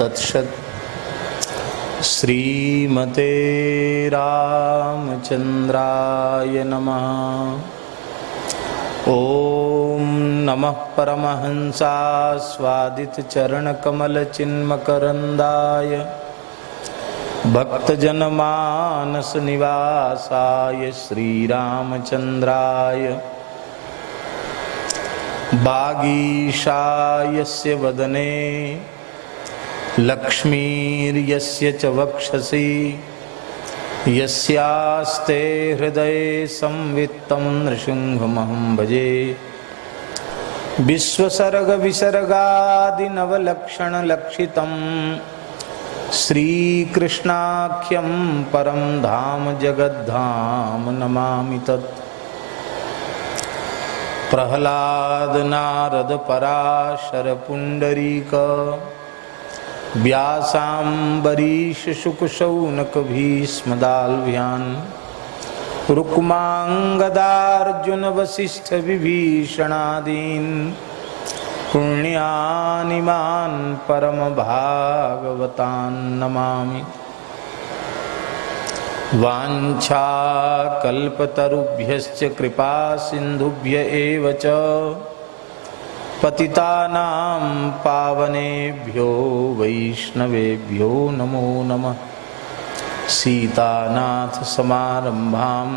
तत्सत्। श्रीमते रामचंद्राय नमः। ओम नमः परमहंसास्वादित चरणकमलचिन्मकरन्दाय भक्तजनमानस निवासाय श्रीरामचंद्राय वागीशायस्य वदने लक्ष्मीर्यस्य च वक्षसि यस्यास्ते हृदये संवित्तं नृसिंहमहं भजे। विश्वसर्गविसर्गादिनवलक्षणलक्षितं श्रीकृष्णाख्यं परं धाम जगद्धाम नमामि तत्। प्रह्लाद नारद पराशर पुंडरीक व्यासाम्बरीश शुक शौनक भीष्मदाल्भ्यान् रुक्मांगदार्जुन वसिष्ठ विभीषणादीन् पुण्यानिमान् परम भागवतान् नमामि। वाञ्छाकल्पतरुभ्यश्च कृपा सिन्धुभ्य एव च पतितानां पावनेभ्यो वैष्णवेभ्यो नमो नमः। सीतानाथ समारंभां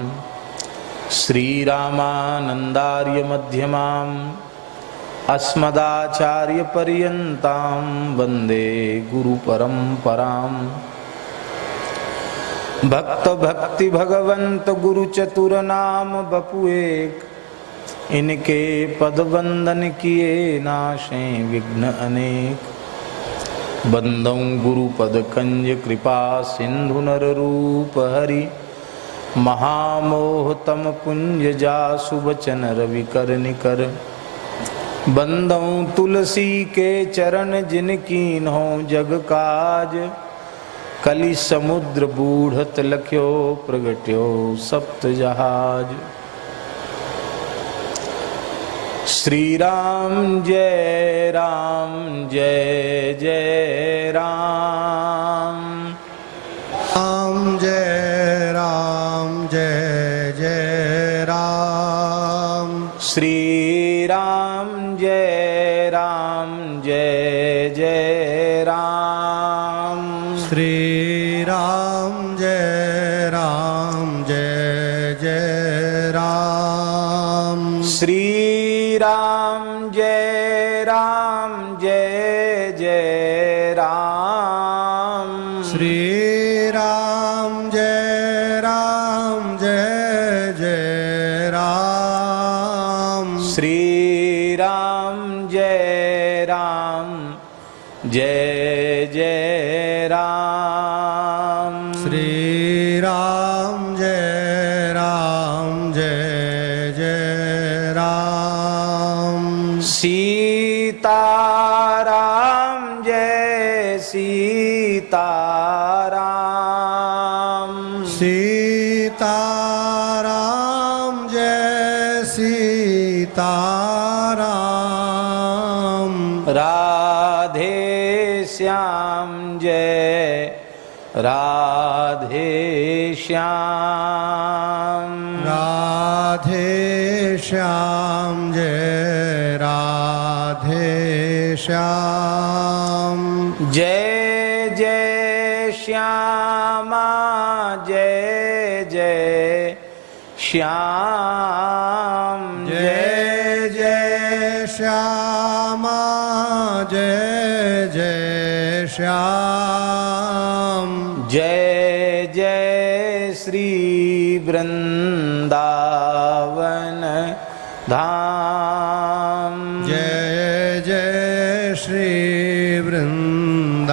श्रीरामानन्दार्य मध्यमाम् अस्मदाचार्यपर्यन्तां वन्दे गुरुपरम्पराम्। भक्त भक्ति भगवंत गुरु चतुर नाम बपु एक, इनके पद वंदन किए नाशे विघ्न अनेक। बंदौ गुरु पद कंज कृपा सिंधु नर रूप हरि, महामोह तम पुंज जासु बचन रवि कर निकर। बंदौ तुलसी के चरण जिनकीन्हो जग काज, कलि समुद्र बूढ़त लख्यो प्रगट्यो सप्त जहाज। श्री राम जय जय राम। राम जय जय राम। श्री राम जय जय राम। श्री राम जय जय राम। श्री राम जय जय राम। श्री राम जय जय राम। श्री राम जय जय राम। श्री राम जय जय राम। सीताराम जय सीताराम। सीताराम जय सीताराम। राधे श्याम जय राधे श्याम। राधे श्याम जय राधे श्याम। जय जय श्यामा जय श्याम। जय जय श्यामा जय श्याम। जय जय श्री वृंदावन धाम। जय जय श्री वृंदावन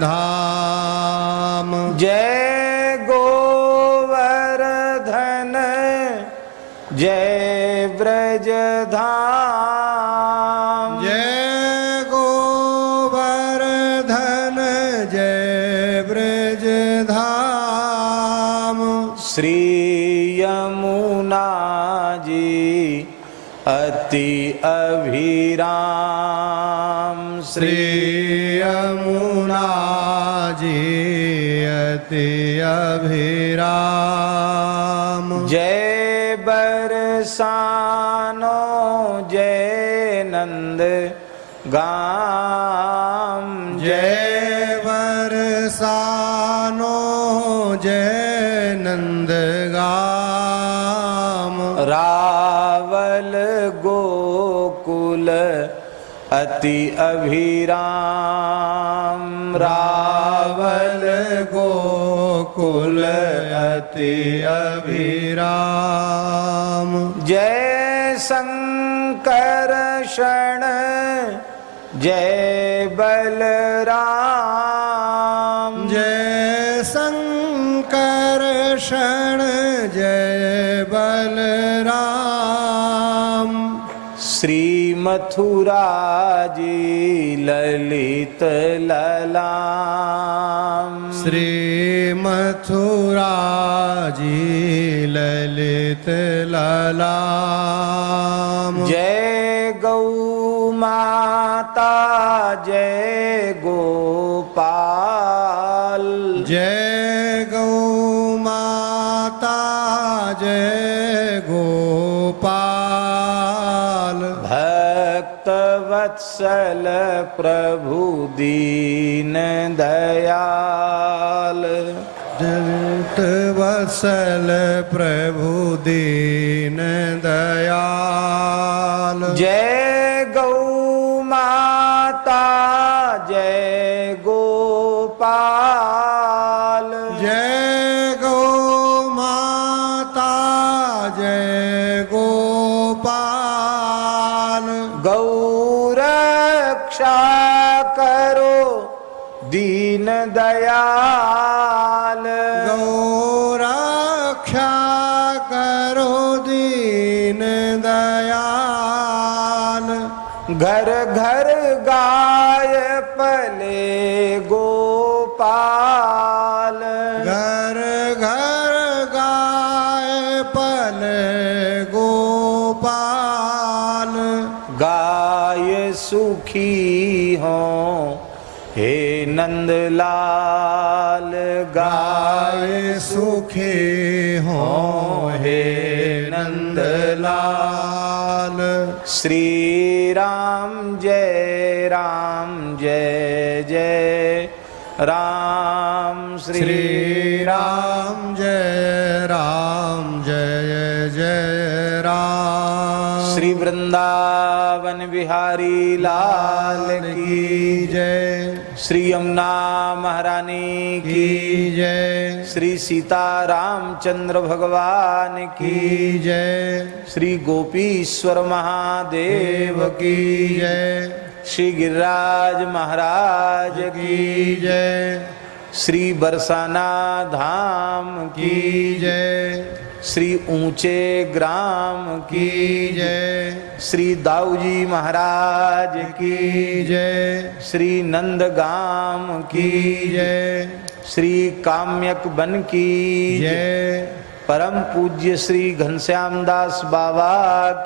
धाम। जय गोवर्धन जय ब्रज धाम। जय गोवर्धन जय ब्रज धाम। श्री यमुना जी अति अभिराम। श्री यमुना जी अति अभिराम जय बरसानो जय नंद गाम जय बरसानो जय नंदगाम रावल गोकुल अति अभिराम रावल गोकुल अति अभिराम जय शंकर शरण जय बलराम जय शंकर शरण जय बलराम श्री मथुरा जी ललित ललाम श्री मथुरा जी ललित ललाम जय गौ माता जय गोपाल जय गौ माता जय गोपाल भक्त वत्सल प्रभु दीन दयाल जगत वत्सल प्रभु दीन दयाल जय गौ माता जय गोपाल जय गौ माता जय गोपाल गौ रक्षा करो दीन दयाल गौ रक्षा करो दीन दयाल घर घर गाय पले गोपाल घर घर गाय पल गोपाल गाय सुखी हो हे नंदलाल गाय सुखी हो हे नंदलाल श्री राम जय जय राम श्री राम जय जय राम श्री वृंदावन बिहारी लाल की जय श्री यमुना महारानी की जय श्री सीता रामचंद्र भगवान की जय श्री गोपीश्वर महादेव की जय श्री गिरिराज महाराज की जय श्री बरसाना धाम की जय श्री ऊंचे ग्राम की जय श्री दाऊजी महाराज की जय श्री नंदगाम की जय श्री काम्यक बन की जय परम पूज्य श्री घनश्याम दास बाबा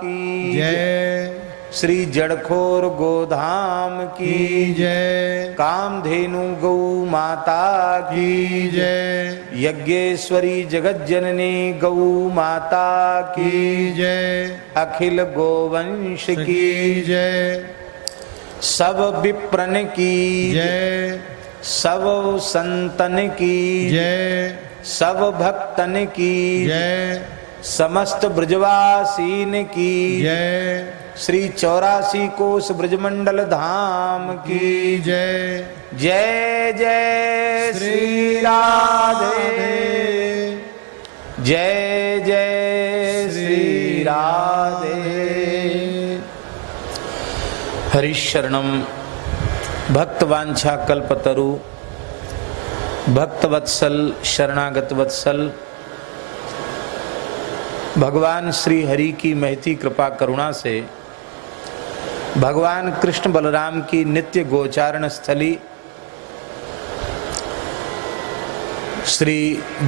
की जय श्री जड़खोर गोधाम की जय कामधेनु गौ माता की जय यज्ञेश्वरी जगत जननी गौ माता की जय अखिल गोवंश की जय सब विप्रन की जय सब संतन की जय सब भक्तन की जय समस्त ब्रजवासीन की जय श्री 84 कोस ब्रजमंडल धाम की जय जय जय श्री राधे जय जय श्री राधे हरिशरणम भक्तवांछा कल्पतरु भक्तवत्सल शरणागत वत्सल भगवान श्री हरि की महती कृपा करुणा से भगवान कृष्ण बलराम की नित्य गोचारण स्थली श्री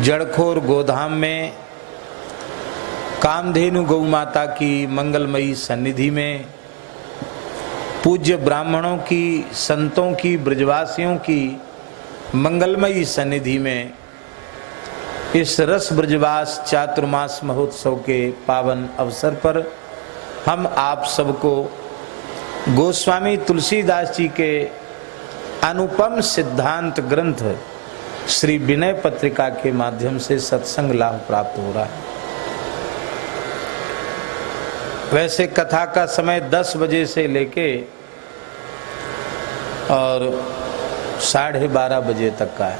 जड़खोर गोधाम में कामधेनु गौ माता की मंगलमयी सन्निधि में पूज्य ब्राह्मणों की, संतों की, ब्रजवासियों की मंगलमयी सन्निधि में इस रस ब्रजवास चातुर्मास महोत्सव के पावन अवसर पर हम आप सबको गोस्वामी तुलसीदास जी के अनुपम सिद्धांत ग्रंथ श्री विनय पत्रिका के माध्यम से सत्संग लाभ प्राप्त हो रहा है। वैसे कथा का समय 10 बजे से लेके और 12:30 बजे तक का है,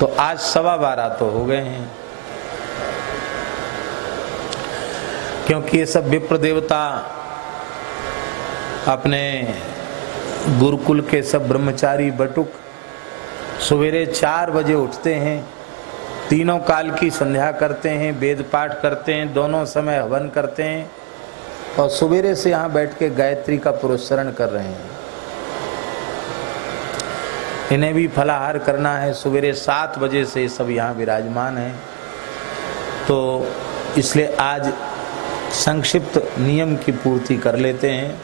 तो आज 12:15 तो हो गए हैं, क्योंकि ये सब विप्र देवता अपने गुरुकुल के सब ब्रह्मचारी बटुक सवेरे 4 बजे उठते हैं, तीनों काल की संध्या करते हैं, वेद पाठ करते हैं, दोनों समय हवन करते हैं और सवेरे से यहाँ बैठ के गायत्री का पुरस्चरण कर रहे हैं। इन्हें भी फलाहार करना है, सवेरे 7 बजे से सब यहाँ विराजमान हैं। तो इसलिए आज संक्षिप्त नियम की पूर्ति कर लेते हैं।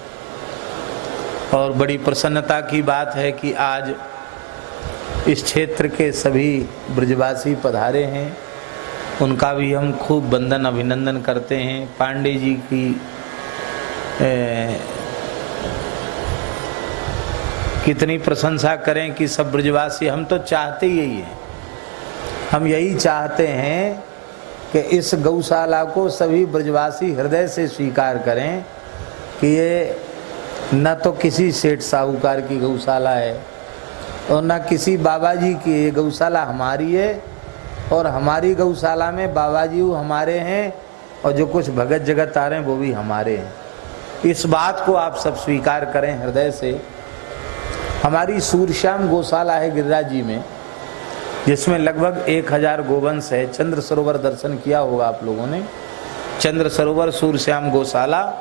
और बड़ी प्रसन्नता की बात है कि आज इस क्षेत्र के सभी ब्रजवासी पधारे हैं, उनका भी हम खूब वंदन अभिनंदन करते हैं। पांडे जी की कितनी प्रशंसा करें कि सब ब्रजवासी, हम तो चाहते यही हैं, हम यही चाहते हैं कि इस गौशाला को सभी ब्रजवासी हृदय से स्वीकार करें कि ये न तो किसी सेठ साहूकार की गौशाला है और न किसी बाबा जी की, ये गौशाला हमारी है और हमारी गौशाला में बाबा जी हमारे हैं और जो कुछ भगत जगत आ रहे हैं वो भी हमारे हैं। इस बात को आप सब स्वीकार करें हृदय से। हमारी सूरश्याम गौशाला है गिरिराज जी में, जिसमें लगभग 1000 गोवंश है। चंद्र सरोवर दर्शन किया होगा आप लोगों ने। चंद्र सरोवर सूरश्याम गौशाला,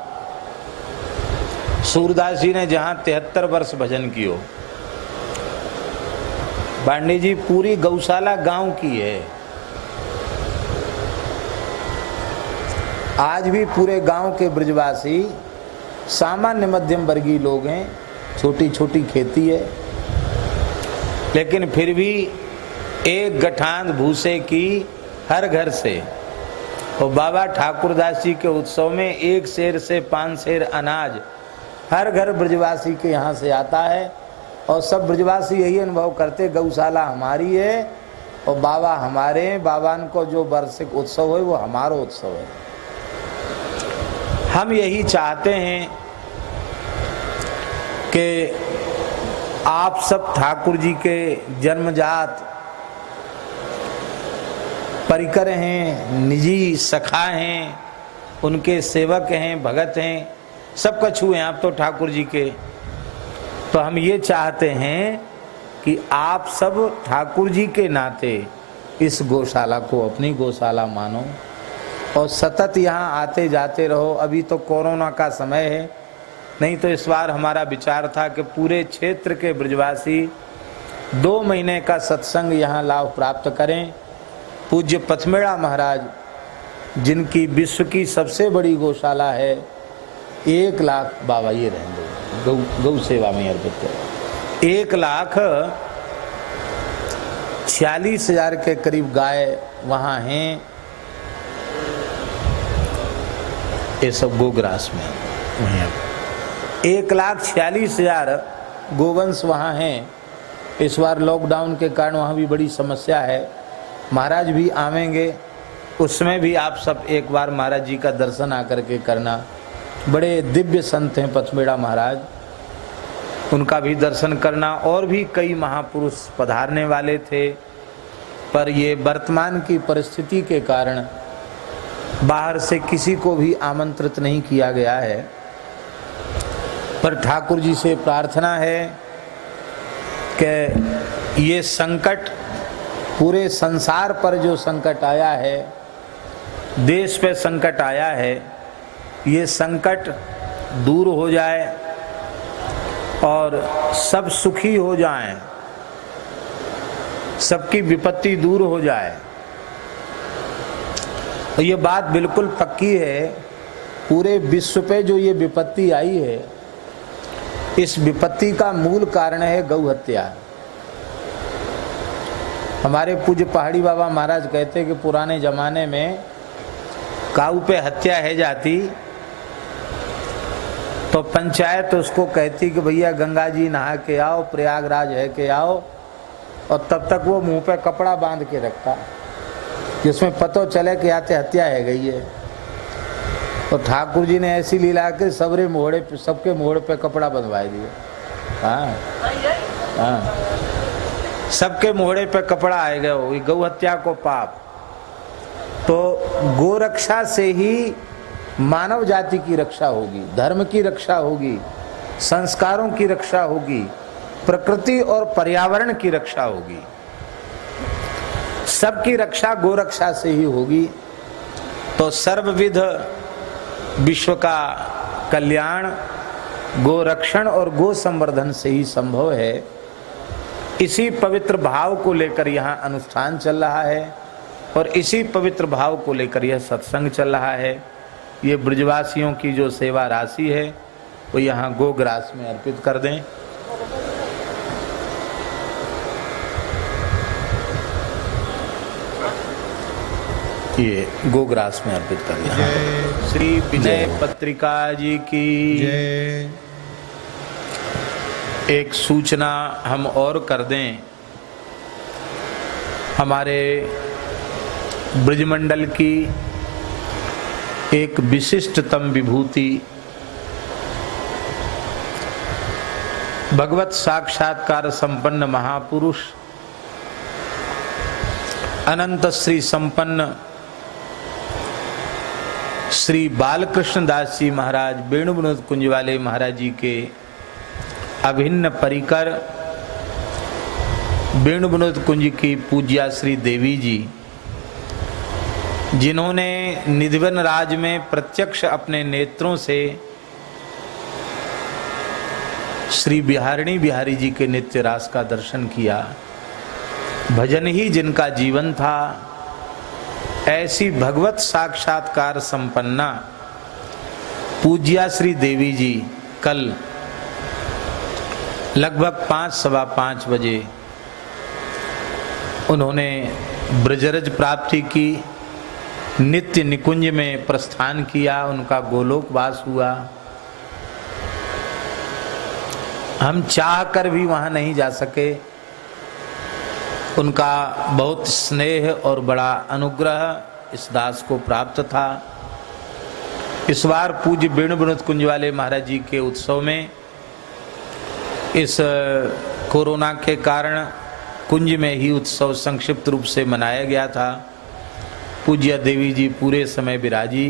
सूरदास जी ने जहां 73 वर्ष भजन कियो। पांडे जी पूरी गौशाला गांव की है। आज भी पूरे गांव के ब्रजवासी सामान्य मध्यम वर्गीय लोग हैं, छोटी छोटी खेती है, लेकिन फिर भी एक गठान भूसे की हर घर से, और बाबा ठाकुरदास जी के उत्सव में 1 सेर से 5 सेर अनाज हर घर ब्रजवासी के यहाँ से आता है। और सब ब्रजवासी यही अनुभव करते, गौशाला हमारी है और बाबा हमारे हैं, बाबा को जो वार्षिक उत्सव है वो हमारा उत्सव है। हम यही चाहते हैं कि आप सब ठाकुर जी के जन्मजात परिकर हैं, निजी सखा हैं, उनके सेवक हैं, भगत हैं, सब कछु हैं आप तो ठाकुर जी के। तो हम ये चाहते हैं कि आप सब ठाकुर जी के नाते इस गौशाला को अपनी गौशाला मानो और सतत यहाँ आते जाते रहो। अभी तो कोरोना का समय है, नहीं तो इस बार हमारा विचार था कि पूरे क्षेत्र के ब्रजवासी 2 महीने का सत्संग यहाँ लाभ प्राप्त करें। पूज्य पथमेड़ा महाराज, जिनकी विश्व की सबसे बड़ी गौशाला है, 1 लाख, बाबा ये रहने दो, गौ सेवा में अर्पित करें। 1,46,000 के करीब गाय वहाँ हैं, ये सब गोग्रास में। 1,46,000 गोवंश वहाँ हैं। इस बार लॉकडाउन के कारण वहाँ भी बड़ी समस्या है। महाराज भी आवेंगे, उसमें भी आप सब एक बार महाराज जी का दर्शन आकर के करना। बड़े दिव्य संत हैं पथमेड़ा महाराज, उनका भी दर्शन करना। और भी कई महापुरुष पधारने वाले थे, पर ये वर्तमान की परिस्थिति के कारण बाहर से किसी को भी आमंत्रित नहीं किया गया है। पर ठाकुर जी से प्रार्थना है कि ये संकट, पूरे संसार पर जो संकट आया है, देश पे संकट आया है, ये संकट दूर हो जाए और सब सुखी हो जाएं, सबकी विपत्ति दूर हो जाए। तो ये बात बिल्कुल पक्की है पूरे विश्व पे जो ये विपत्ति आई है, इस विपत्ति का मूल कारण है गौ हत्या। हमारे पूज्य पहाड़ी बाबा महाराज कहते कि पुराने जमाने में काऊ पे हत्या है जाती तो पंचायत उसको कहती कि भैया गंगा जी नहा के आओ, प्रयागराज है के आओ, और तब तक वो मुंह पे कपड़ा बांध के रखता जिसमें पतो चले कि आते हत्या है गई है। तो ठाकुर जी ने ऐसी लीला के सबरे मोहड़े पे, सबके मोहड़े पे कपड़ा बंधवा दिए। हाँ हाँ, सबके मोहड़े पे कपड़ा आए गए, गौ हत्या को पाप। तो गोरक्षा से ही मानव जाति की रक्षा होगी, धर्म की रक्षा होगी, संस्कारों की रक्षा होगी, प्रकृति और पर्यावरण की रक्षा होगी। सबकी रक्षा गोरक्षा से ही होगी। तो सर्वविध विश्व का कल्याण गोरक्षण और गो संवर्धन से ही संभव है। इसी पवित्र भाव को लेकर यहाँ अनुष्ठान चल रहा है और इसी पवित्र भाव को लेकर यह सत्संग चल रहा है। ये ब्रजवासियों की जो सेवा राशि है वो यहाँ गोग्रास में अर्पित कर दें। ये गोग्रास में अर्पित कर दें। श्री विनय पत्रिका जी की जय। एक सूचना हम और कर दें, हमारे ब्रजमंडल की एक विशिष्टतम विभूति भगवत साक्षात्कार संपन्न महापुरुष अनंत श्री संपन्न श्री बालकृष्ण दास जी महाराज वेणु विनोद कुंज वाले महाराज जी के अभिन्न परिकर वेणु विनोद कुंज की पूज्या श्री देवी जी, जिन्होंने निधिवन राज में प्रत्यक्ष अपने नेत्रों से श्री बिहारिणी बिहारी जी के नित्य रास का दर्शन किया, भजन ही जिनका जीवन था, ऐसी भगवत साक्षात्कार संपन्ना पूज्या श्री देवी जी कल लगभग 5:15 बजे उन्होंने ब्रजरज प्राप्ति की, नित्य निकुंज में प्रस्थान किया, उनका गोलोक वास हुआ। हम चाह कर भी वहां नहीं जा सके। उनका बहुत स्नेह और बड़ा अनुग्रह इस दास को प्राप्त था। इस बार पूज्य वेणु विनोद कुंज वाले महाराज जी के उत्सव में इस कोरोना के कारण कुंज में ही उत्सव संक्षिप्त रूप से मनाया गया था। पूज्य देवी जी पूरे समय विराजी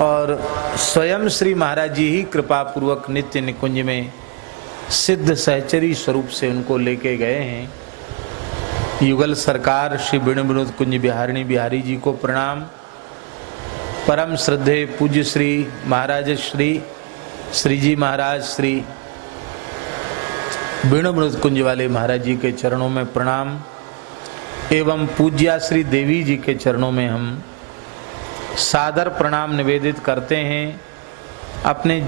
और स्वयं श्री महाराज जी ही कृपा पूर्वक नित्य निकुंज में सिद्ध सहचरी स्वरूप से उनको लेके गए हैं। युगल सरकार श्री वेणु विनोद कुंज बिहारिणी बिहारी जी को प्रणाम। परम श्रद्धेय पूज्य श्री महाराज श्री जी महाराज श्री वेणु विनोद कुंज वाले महाराज जी के चरणों में प्रणाम एवं पूज्या श्री देवी जी के चरणों में हम सादर प्रणाम निवेदित करते हैं। अपने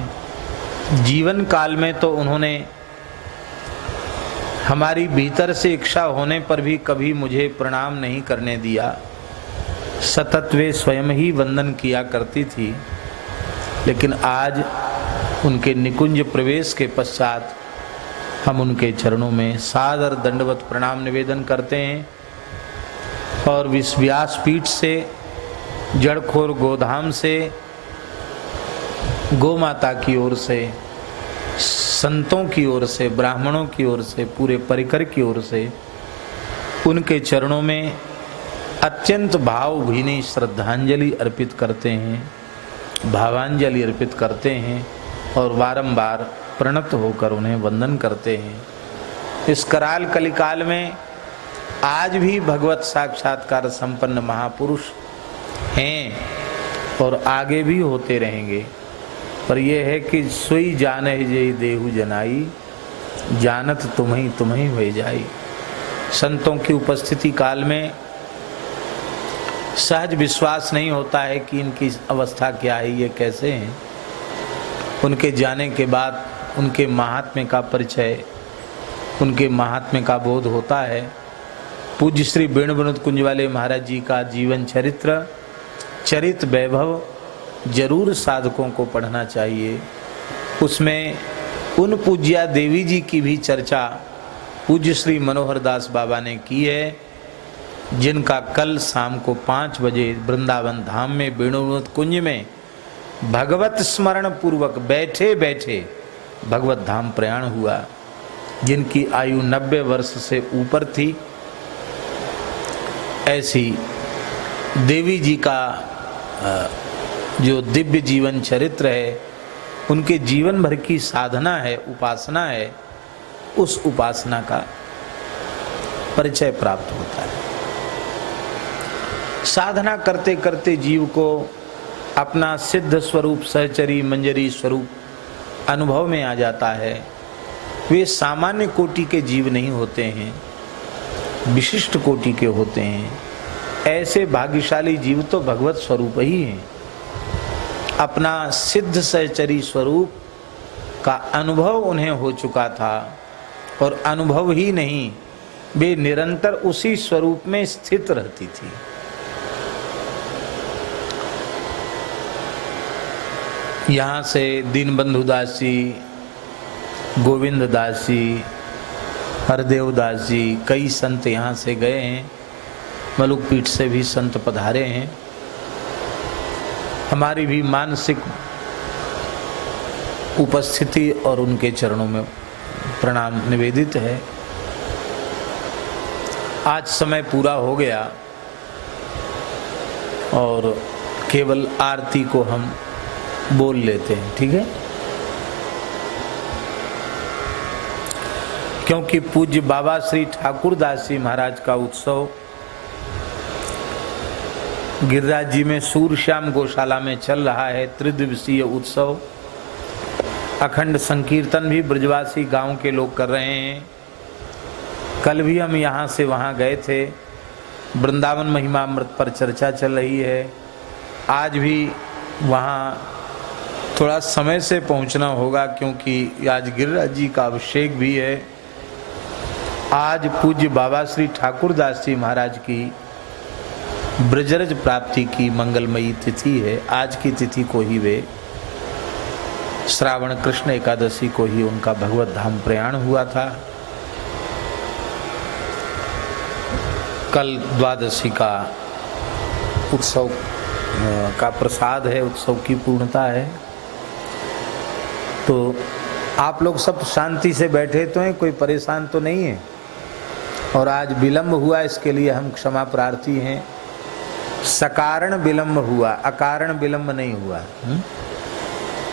जीवन काल में तो उन्होंने हमारी भीतर से इच्छा होने पर भी कभी मुझे प्रणाम नहीं करने दिया। सतत वे स्वयं ही वंदन किया करती थी, लेकिन आज उनके निकुंज प्रवेश के पश्चात हम उनके चरणों में सादर दंडवत प्रणाम निवेदन करते हैं और व्यासपीठ से, जड़खोर गोधाम से, गौ माता की ओर से, संतों की ओर से, ब्राह्मणों की ओर से, पूरे परिकर की ओर से उनके चरणों में अत्यंत भावभीनी श्रद्धांजलि अर्पित करते हैं, भावांजलि अर्पित करते हैं और बारंबार प्रणत होकर उन्हें वंदन करते हैं। इस कराल कलिकाल में आज भी भगवत साक्षात्कार संपन्न महापुरुष हैं और आगे भी होते रहेंगे। पर यह है कि सोई जाने जय देहु जनाई, जानत तुम्हें हो जाई। संतों की उपस्थिति काल में सहज विश्वास नहीं होता है कि इनकी अवस्था क्या है, ये कैसे हैं। उनके जाने के बाद उनके महात्म्य का परिचय, उनके महात्म्य का बोध होता है। पूज्य श्री वेणु विनोद कुंज वाले महाराज जी का जीवन चरित्र, चरित वैभव जरूर साधकों को पढ़ना चाहिए। उसमें उन पूज्या देवी जी की भी चर्चा पूज्य श्री मनोहर दास बाबा ने की है, जिनका कल शाम को 5 बजे वृंदावन धाम में वेणु विनोद कुंज में भगवत स्मरण पूर्वक बैठे बैठे भगवत धाम प्रयाण हुआ। जिनकी आयु 90 वर्ष से ऊपर थी, ऐसी देवी जी का जो दिव्य जीवन चरित्र है, उनके जीवन भर की साधना है, उपासना है, उस उपासना का परिचय प्राप्त होता है। साधना करते करते जीव को अपना सिद्ध स्वरूप, सहचरी मंजरी स्वरूप अनुभव में आ जाता है। वे सामान्य कोटि के जीव नहीं होते हैं, विशिष्ट कोटि के होते हैं। ऐसे भाग्यशाली जीव तो भगवत स्वरूप ही हैं। अपना सिद्ध सहचरी स्वरूप का अनुभव उन्हें हो चुका था, और अनुभव ही नहीं, वे निरंतर उसी स्वरूप में स्थित रहती थी। यहाँ से दीनबंधु दास जी, गोविंद दास जी, हरदेव दास जी, कई संत यहाँ से गए हैं। मलुक पीठ से भी संत पधारे हैं। हमारी भी मानसिक उपस्थिति और उनके चरणों में प्रणाम निवेदित है। आज समय पूरा हो गया और केवल आरती को हम बोल लेते हैं, ठीक है? क्योंकि पूज्य बाबा श्री ठाकुर दास जी महाराज का उत्सव गिरिराज जी में सूरश्याम गौशाला में चल रहा है। त्रिदिवसीय उत्सव, अखंड संकीर्तन भी ब्रजवासी गांव के लोग कर रहे हैं। कल भी हम यहाँ से वहाँ गए थे, वृंदावन महिमामृत पर चर्चा चल रही है। आज भी वहाँ थोड़ा समय से पहुँचना होगा, क्योंकि आज गिरिराज जी का अभिषेक भी है। आज पूज्य बाबा श्री ठाकुर दास जी महाराज की ब्रजरज प्राप्ति की मंगलमयी तिथि है। आज की तिथि को ही वे श्रावण कृष्ण एकादशी को ही उनका भगवत धाम प्रयाण हुआ था। कल द्वादशी का उत्सव का प्रसाद है, उत्सव की पूर्णता है। तो आप लोग सब शांति से बैठे तो हैं, कोई परेशान तो नहीं है। और आज विलंब हुआ, इसके लिए हम क्षमा प्रार्थी हैं। सकारण विलंब हुआ, अकारण विलंब नहीं हुआ।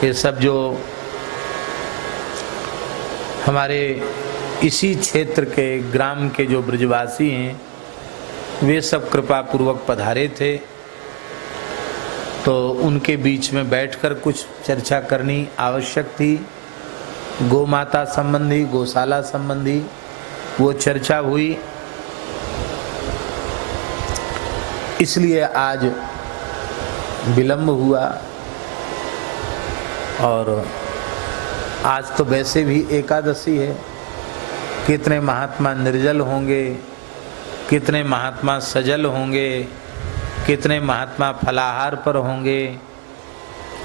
ये सब जो हमारे इसी क्षेत्र के ग्राम के जो ब्रजवासी हैं, वे सब कृपा पूर्वक पधारे थे। तो उनके बीच में बैठकर कुछ चर्चा करनी आवश्यक थी। गौ माता संबंधी, गौशाला संबंधी वो चर्चा हुई, इसलिए आज विलंब हुआ। और आज तो वैसे भी एकादशी है। कितने महात्मा निर्जल होंगे, कितने महात्मा सजल होंगे, कितने महात्मा फलाहार पर होंगे,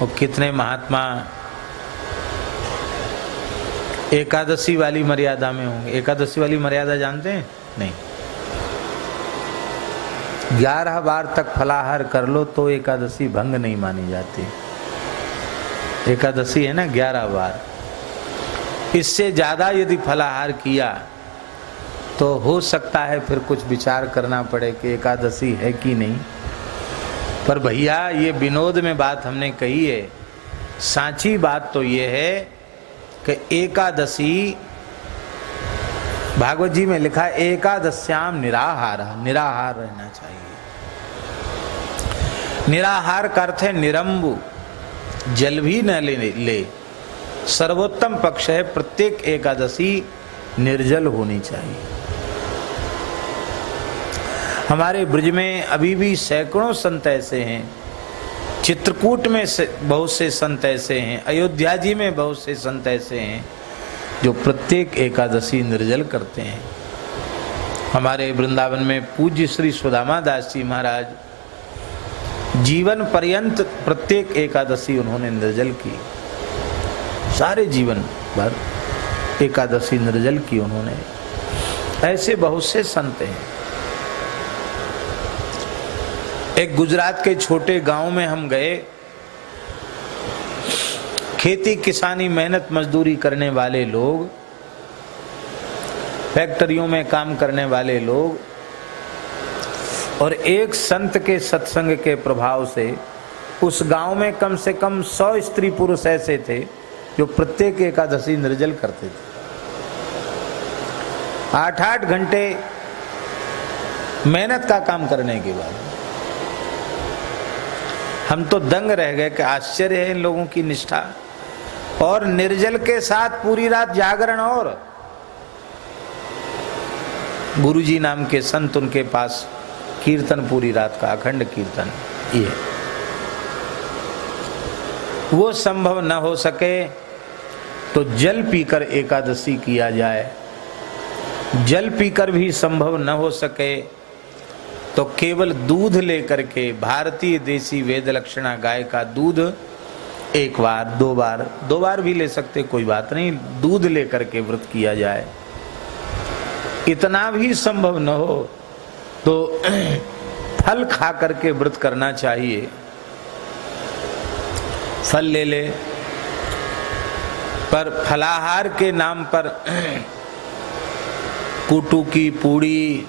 और कितने महात्मा एकादशी वाली मर्यादा में होंगे। एकादशी वाली मर्यादा जानते हैं? नहीं। 11 बार तक फलाहार कर लो तो एकादशी भंग नहीं मानी जाती। एकादशी है ना 11 बार। इससे ज्यादा यदि फलाहार किया तो हो सकता है फिर कुछ विचार करना पड़े कि एकादशी है कि नहीं। पर भैया ये विनोद में बात हमने कही है, सांची बात तो ये है कि एकादशी, भागवत जी में लिखा है एकादश्याम निराहार, निराहार रहना चाहिए। निराहार का अर्थ है निरंबु, जल भी न ले। सर्वोत्तम पक्ष है प्रत्येक एकादशी निर्जल होनी चाहिए। हमारे ब्रज में अभी भी सैकड़ों संत ऐसे हैं, चित्रकूट में बहुत से संत ऐसे हैं, अयोध्या जी में बहुत से संत ऐसे हैं जो प्रत्येक एकादशी निर्जल करते हैं। हमारे वृंदावन में पूज्य श्री सुदामा दास जी महाराज जीवन पर्यंत प्रत्येक एकादशी उन्होंने निर्जल की, सारे जीवन भर एकादशी निर्जल की उन्होंने। ऐसे बहुत से संत हैं। एक गुजरात के छोटे गांव में हम गए, खेती किसानी मेहनत मजदूरी करने वाले लोग, फैक्ट्रियों में काम करने वाले लोग, और एक संत के सत्संग के प्रभाव से उस गांव में कम से कम 100 स्त्री पुरुष ऐसे थे जो प्रत्येक एकादशी निर्जल करते थे। 8-8 घंटे मेहनत का काम करने के बाद हम तो दंग रह गए कि आश्चर्य है इन लोगों की निष्ठा। और निर्जल के साथ पूरी रात जागरण, और गुरुजी नाम के संत उनके पास कीर्तन पूरी रात का अखंड कीर्तन। ये वो संभव न हो सके तो जल पीकर एकादशी किया जाए, जल पीकर भी संभव न हो सके तो केवल दूध लेकर के, भारतीय देसी वेद लक्षणा गाय का दूध 1 बार 2 बार भी ले सकते, कोई बात नहीं, दूध लेकर के व्रत किया जाए। इतना भी संभव न हो तो फल खा करके व्रत करना चाहिए। फल ले ले, पर फलाहार के नाम पर कुटू की पूड़ी,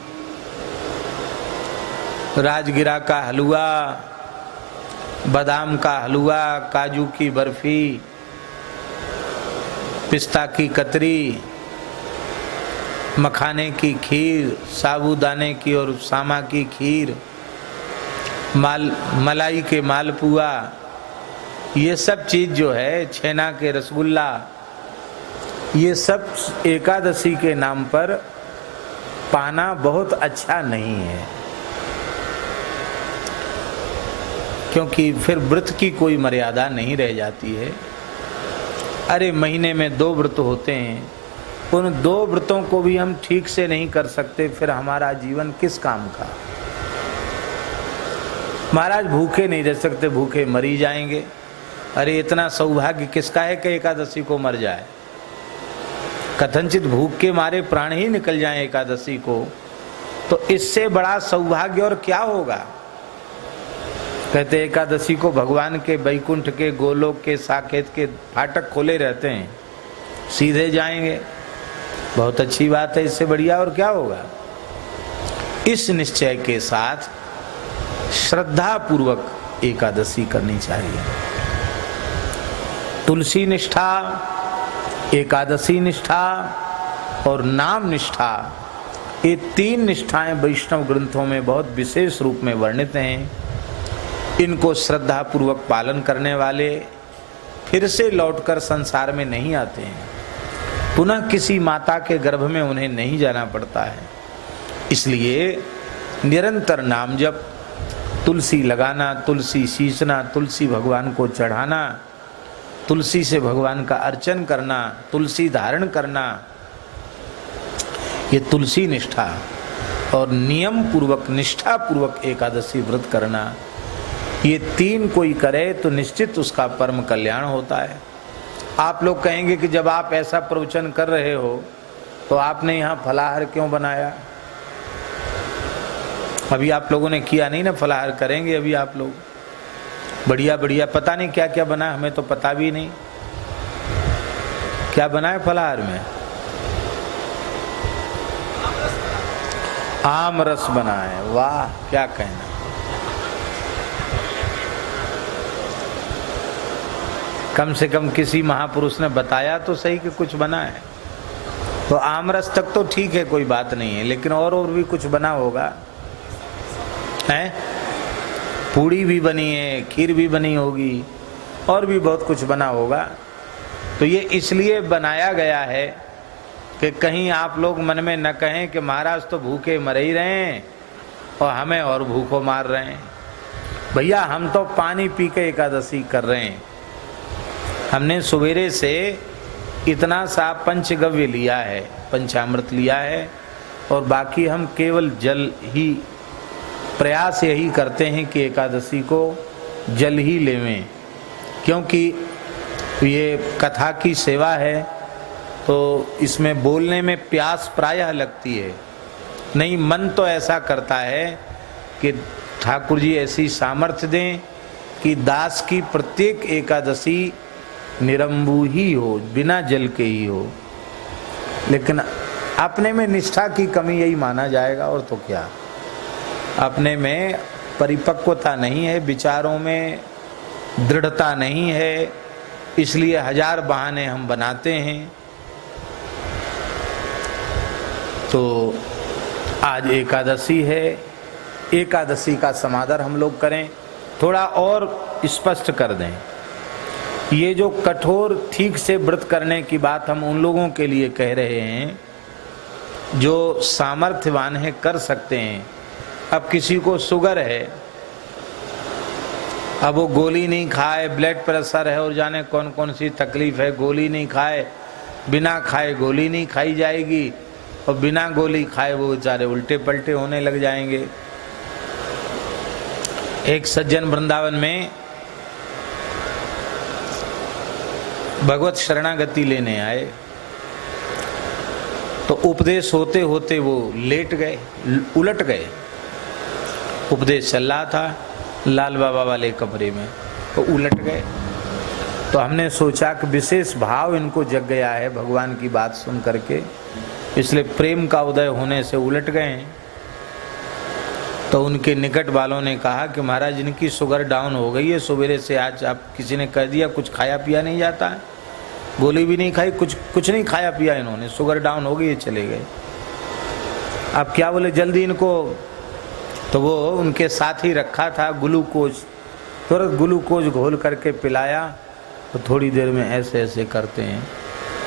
राजगिरा का हलवा, बादाम का हलवा, काजू की बर्फी, पिस्ता की कतरी, मखाने की खीर, साबूदाने की और सामा की खीर, मलाई के मालपुआ, ये सब चीज जो है, छेना के रसगुल्ला, ये सब एकादशी के नाम पर पाना बहुत अच्छा नहीं है, क्योंकि फिर व्रत की कोई मर्यादा नहीं रह जाती है। अरे महीने में 2 व्रत होते हैं, उन 2 व्रतों को भी हम ठीक से नहीं कर सकते, फिर हमारा जीवन किस काम का। महाराज भूखे नहीं रह सकते, भूखे मरी जाएंगे। अरे इतना सौभाग्य किसका है कि एकादशी को मर जाए। कथनचित भूख के मारे प्राण ही निकल जाए एकादशी को, तो इससे बड़ा सौभाग्य और क्या होगा। कहते एकादशी को भगवान के बैकुंठ के, गोलोक के, साकेत के फाटक खोले रहते हैं, सीधे जाएंगे। बहुत अच्छी बात है, इससे बढ़िया और क्या होगा। इस निश्चय के साथ श्रद्धा पूर्वक एकादशी करनी चाहिए। तुलसी निष्ठा, एकादशी निष्ठा और नाम निष्ठा, ये 3 निष्ठाएं वैष्णव ग्रंथों में बहुत विशेष रूप में वर्णित हैं। इनको श्रद्धा पूर्वक पालन करने वाले फिर से लौटकर संसार में नहीं आते हैं, पुनः किसी माता के गर्भ में उन्हें नहीं जाना पड़ता है। इसलिए निरंतर नाम जप, तुलसी लगाना, तुलसी सींचना, तुलसी भगवान को चढ़ाना, तुलसी से भगवान का अर्चन करना, तुलसी धारण करना, ये तुलसी निष्ठा और नियम पूर्वक, निष्ठा पूर्वक एकादशी व्रत करना, ये 3 कोई करे तो निश्चित उसका परम कल्याण होता है। आप लोग कहेंगे कि जब आप ऐसा प्रवचन कर रहे हो तो आपने यहाँ फलाहार क्यों बनाया। अभी आप लोगों ने किया नहीं ना, फलाहार करेंगे अभी आप लोग। बढ़िया बढ़िया, पता नहीं क्या क्या बना, हमें तो पता भी नहीं क्या बना है फलाहार में। आम रस बना है, वाह क्या कहना। कम से कम किसी महापुरुष ने बताया तो सही कि कुछ बना है। तो आमरस तक तो ठीक है, कोई बात नहीं है, लेकिन और भी कुछ बना होगा, है? पूड़ी भी बनी है, खीर भी बनी होगी, और भी बहुत कुछ बना होगा। तो ये इसलिए बनाया गया है कि कहीं आप लोग मन में न कहें कि महाराज तो भूखे मर ही रहे हैं और हमें और भूखों मार रहे हैं। भैया हम तो पानी पी के एकादशी कर रहे हैं। हमने सवेरे से इतना सा पंचगव्य लिया है, पंचामृत लिया है, और बाकी हम केवल जल ही, प्रयास यही करते हैं कि एकादशी को जल ही लेवें, क्योंकि ये कथा की सेवा है तो इसमें बोलने में प्यास प्रायः लगती है। नहीं, मन तो ऐसा करता है कि ठाकुर जी ऐसी सामर्थ्य दें कि दास की प्रत्येक एकादशी निरंबू ही हो, बिना जल के ही हो। लेकिन अपने में निष्ठा की कमी यही माना जाएगा, और तो क्या। अपने में परिपक्वता नहीं है, विचारों में दृढ़ता नहीं है, इसलिए हजार बहाने हम बनाते हैं। तो आज एकादशी है, एकादशी का समादर हम लोग करें, थोड़ा और स्पष्ट कर दें। ये जो कठोर ठीक से व्रत करने की बात हम उन लोगों के लिए कह रहे हैं जो सामर्थ्यवान है, कर सकते हैं। अब किसी को शुगर है, अब वो गोली नहीं खाए, ब्लड प्रेशर है और जाने कौन कौन सी तकलीफ है, गोली नहीं खाए, बिना खाए गोली नहीं खाई जाएगी, और बिना गोली खाए वो बेचारे उल्टे पलटे होने लग जाएंगे। एक सज्जन वृंदावन में भगवत शरणागति लेने आए, तो उपदेश होते होते वो लेट गए, उलट गए। उपदेश चल रहा था लाल बाबा वाले कमरे में, तो उलट गए। तो हमने सोचा कि विशेष भाव इनको जग गया है भगवान की बात सुन करके, इसलिए प्रेम का उदय होने से उलट गए हैं। तो उनके निकट वालों ने कहा कि महाराज इनकी शुगर डाउन हो गई है, सवेरे से आज आप किसी ने कह दिया कुछ खाया पिया नहीं जाता है, गोली भी नहीं खाई, कुछ नहीं खाया पिया इन्होंने, शुगर डाउन हो गई, चले गए। आप क्या बोले, जल्दी इनको। तो वो उनके साथ ही रखा था ग्लूकोज, तुरंत ग्लूकोज घोल करके पिलाया। तो थोड़ी देर में ऐसे ऐसे करते हैं।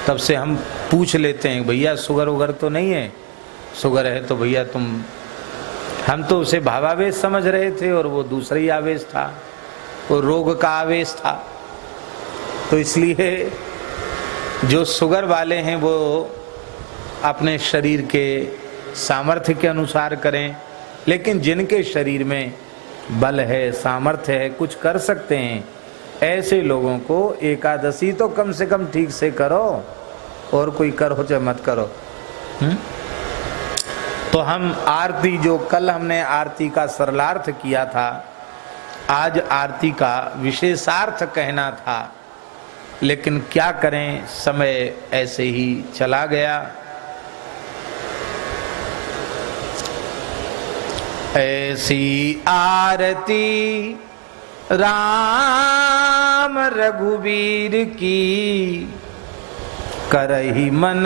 तब से हम पूछ लेते हैं, भैया शुगर वगर तो नहीं है? शुगर है तो भैया तुम, हम तो उसे भावावेश समझ रहे थे और वो दूसरा ही आवेश था, वो रोग का आवेश था। तो इसलिए जो शुगर वाले हैं वो अपने शरीर के सामर्थ्य के अनुसार करें, लेकिन जिनके शरीर में बल है, सामर्थ्य है, कुछ कर सकते हैं, ऐसे लोगों को एकादशी तो कम से कम ठीक से करो, और कोई करो चाहे मत करो। तो हम आरती, जो कल हमने आरती का सरलार्थ किया था, आज आरती का विशेषार्थ कहना था, लेकिन क्या करें, समय ऐसे ही चला गया। ऐसी आरती राम रघुवीर की, करहि मन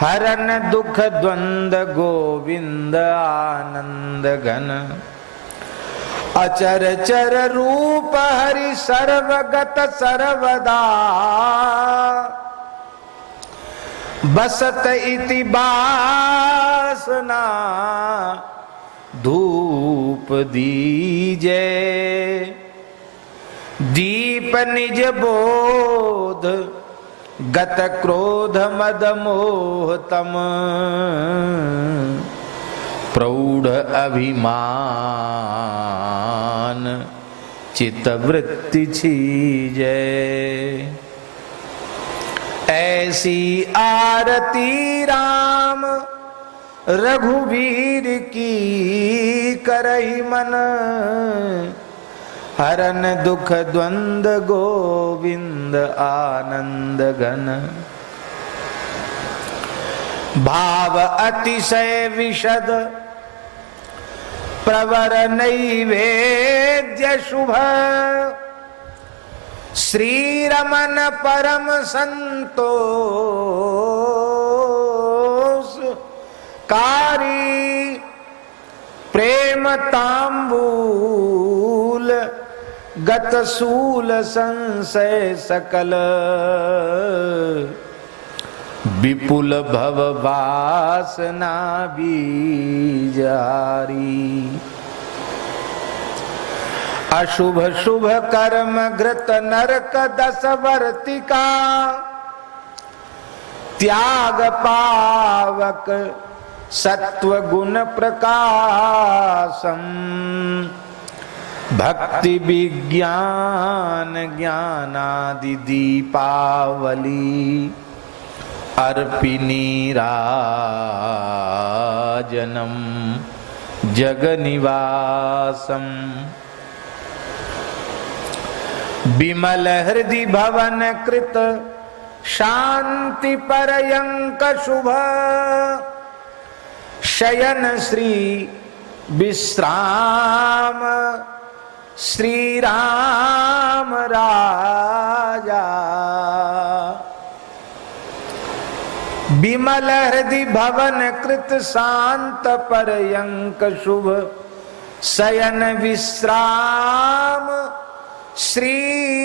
हरन दुख द्वंद गोविंद आनंद घन। अचर चर रूप हरि सर्वगत सर्वदा, बसत इति बासना धूप दीजे। दीप निज बोध गत क्रोध मद मोह तम, प्रौढ़ अभिमान चित्त वृत्ति छीजे। ऐसी आरती राम रघुवीर की, करहि मन हरन दुख द्वंद गोविंद आनंद घन। भाव अतिशय विशद प्रवर नैवेद्य शुभ, श्री रमन परम संतोष कारी। प्रेम तांबूल गत सूल संशय सकल, विपुल भव वासना बीजारी। अशुभ शुभ कर्म घृत नरक दस वर्तिका, त्याग पावक सत्व गुण प्रकाशम, भक्ति विज्ञान ज्ञानादि दीपावली, अर्पिनी राजनम जगनिवासम। विमल हृदि भवन कृत शांति परयंक शुभ, शयन श्री विश्राम श्री राम राजा। विमल हृदि भवन कृत शांत परयंक शुभ, शयन विश्राम श्री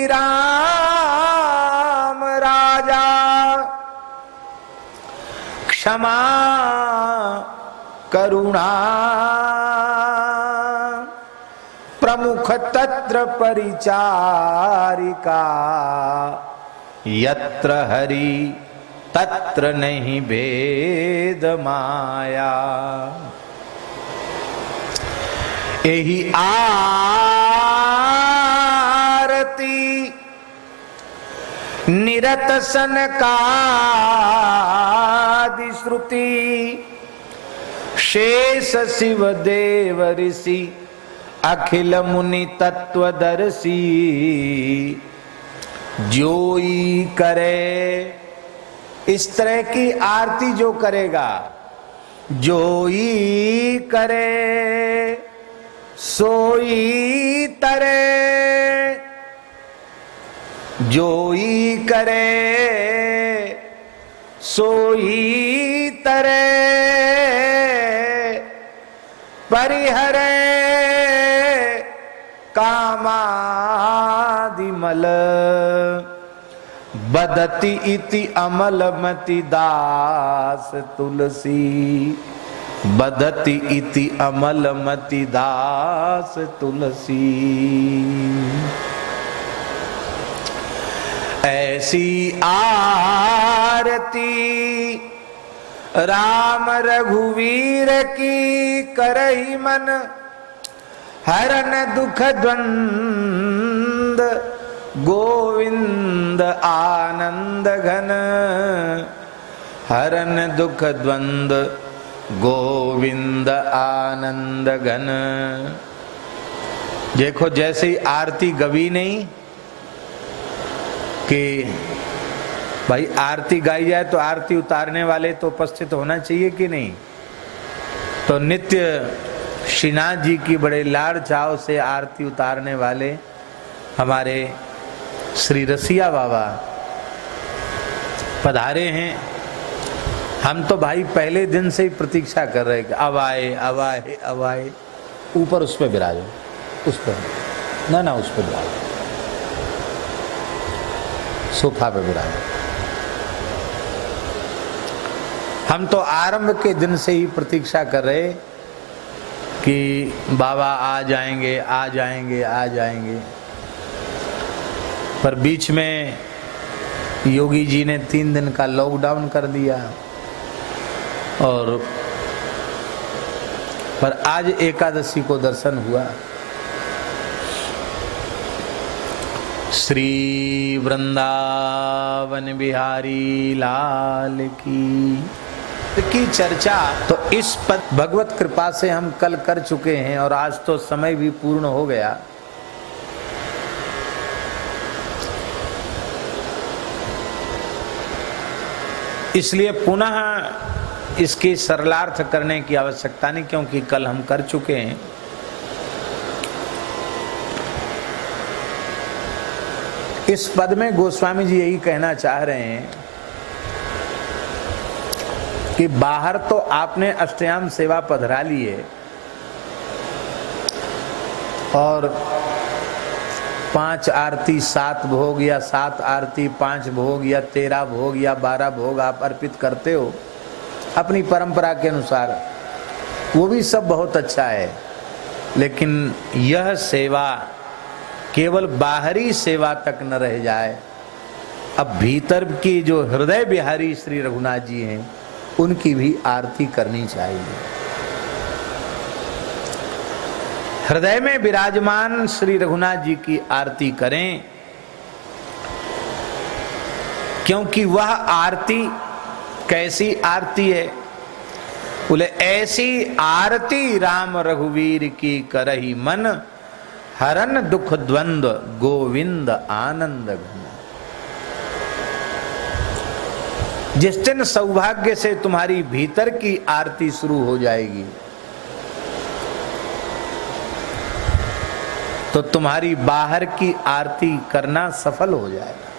राम राजा। क्षमा करुणा प्रमुख तत्र परिचारिका, यत्र हरि तत्र नहीं भेद माया। यही आरती निरत सनकादि श्रुति, शेष शिव देव ऋषि अखिल मुनि तत्वदर्शी। जोई करे, इस तरह की आरती जो करेगा, जोई करे सोई तरे, जोई करे सोई तरे, परिहरे कामादिमल, बदति इति अमलमति दास तुलसी, बदति इति अमलमति दास तुलसी। ऐसी आरती राम रघुवीर की करहि मन, हरन दुख द्वंद गोविंद आनंद घन, हरन दुख द्वंद गोविंद आनंद घन। देखो जैसे ही आरती गवी नहीं कि भाई आरती गाई जाए तो आरती उतारने वाले तो उपस्थित होना चाहिए कि नहीं। तो नित्य श्रीनाथ जी की बड़े लाड़ चाव से आरती उतारने वाले हमारे श्री रसिया बाबा पधारे हैं। हम तो भाई पहले दिन से ही प्रतीक्षा कर रहे कि अब आए अब आए अब आए। ऊपर उस पर विराजो, उस पर ना उस पर विराजो, सोफा पे विराजो। हम तो आरंभ के दिन से ही प्रतीक्षा कर रहे कि बाबा आ जाएंगे आ जाएंगे आ जाएंगे। पर बीच में योगी जी ने 3 दिन का लॉकडाउन कर दिया और पर आज एकादशी को दर्शन हुआ। श्री वृंदावन बिहारी लाल की चर्चा तो इस पद भगवत कृपा से हम कल कर चुके हैं और आज तो समय भी पूर्ण हो गया। इसलिए पुनः इसकी सरलार्थ करने की आवश्यकता नहीं, क्योंकि कल हम कर चुके हैं। इस पद में गोस्वामी जी यही कहना चाह रहे हैं कि बाहर तो आपने अष्टयाम सेवा पधरा ली है और 5 आरती 7 भोग या 7 आरती 5 भोग या 13 भोग या 12 भोग आप अर्पित करते हो अपनी परंपरा के अनुसार, वो भी सब बहुत अच्छा है, लेकिन यह सेवा केवल बाहरी सेवा तक न रह जाए। अब भीतर की जो हृदय बिहारी श्री रघुनाथ जी हैं उनकी भी आरती करनी चाहिए। हृदय में विराजमान श्री रघुनाथ जी की आरती करें, क्योंकि वह आरती कैसी आरती है? बोले ऐसी आरती राम रघुवीर की करही मन, हरन दुख द्वंद्व गोविंद आनंद घन। जिस दिन सौभाग्य से तुम्हारी भीतर की आरती शुरू हो जाएगी तो तुम्हारी बाहर की आरती करना सफल हो जाएगा।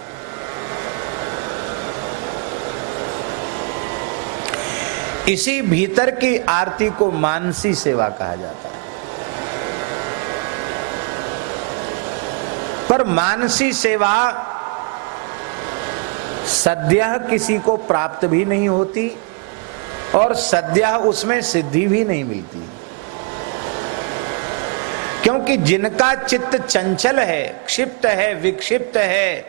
इसी भीतर की आरती को मानसी सेवा कहा जाता है। पर मानसी सेवा सद्यः किसी को प्राप्त भी नहीं होती और सद्यः उसमें सिद्धि भी नहीं मिलती, क्योंकि जिनका चित्त चंचल है, क्षिप्त है, विक्षिप्त है,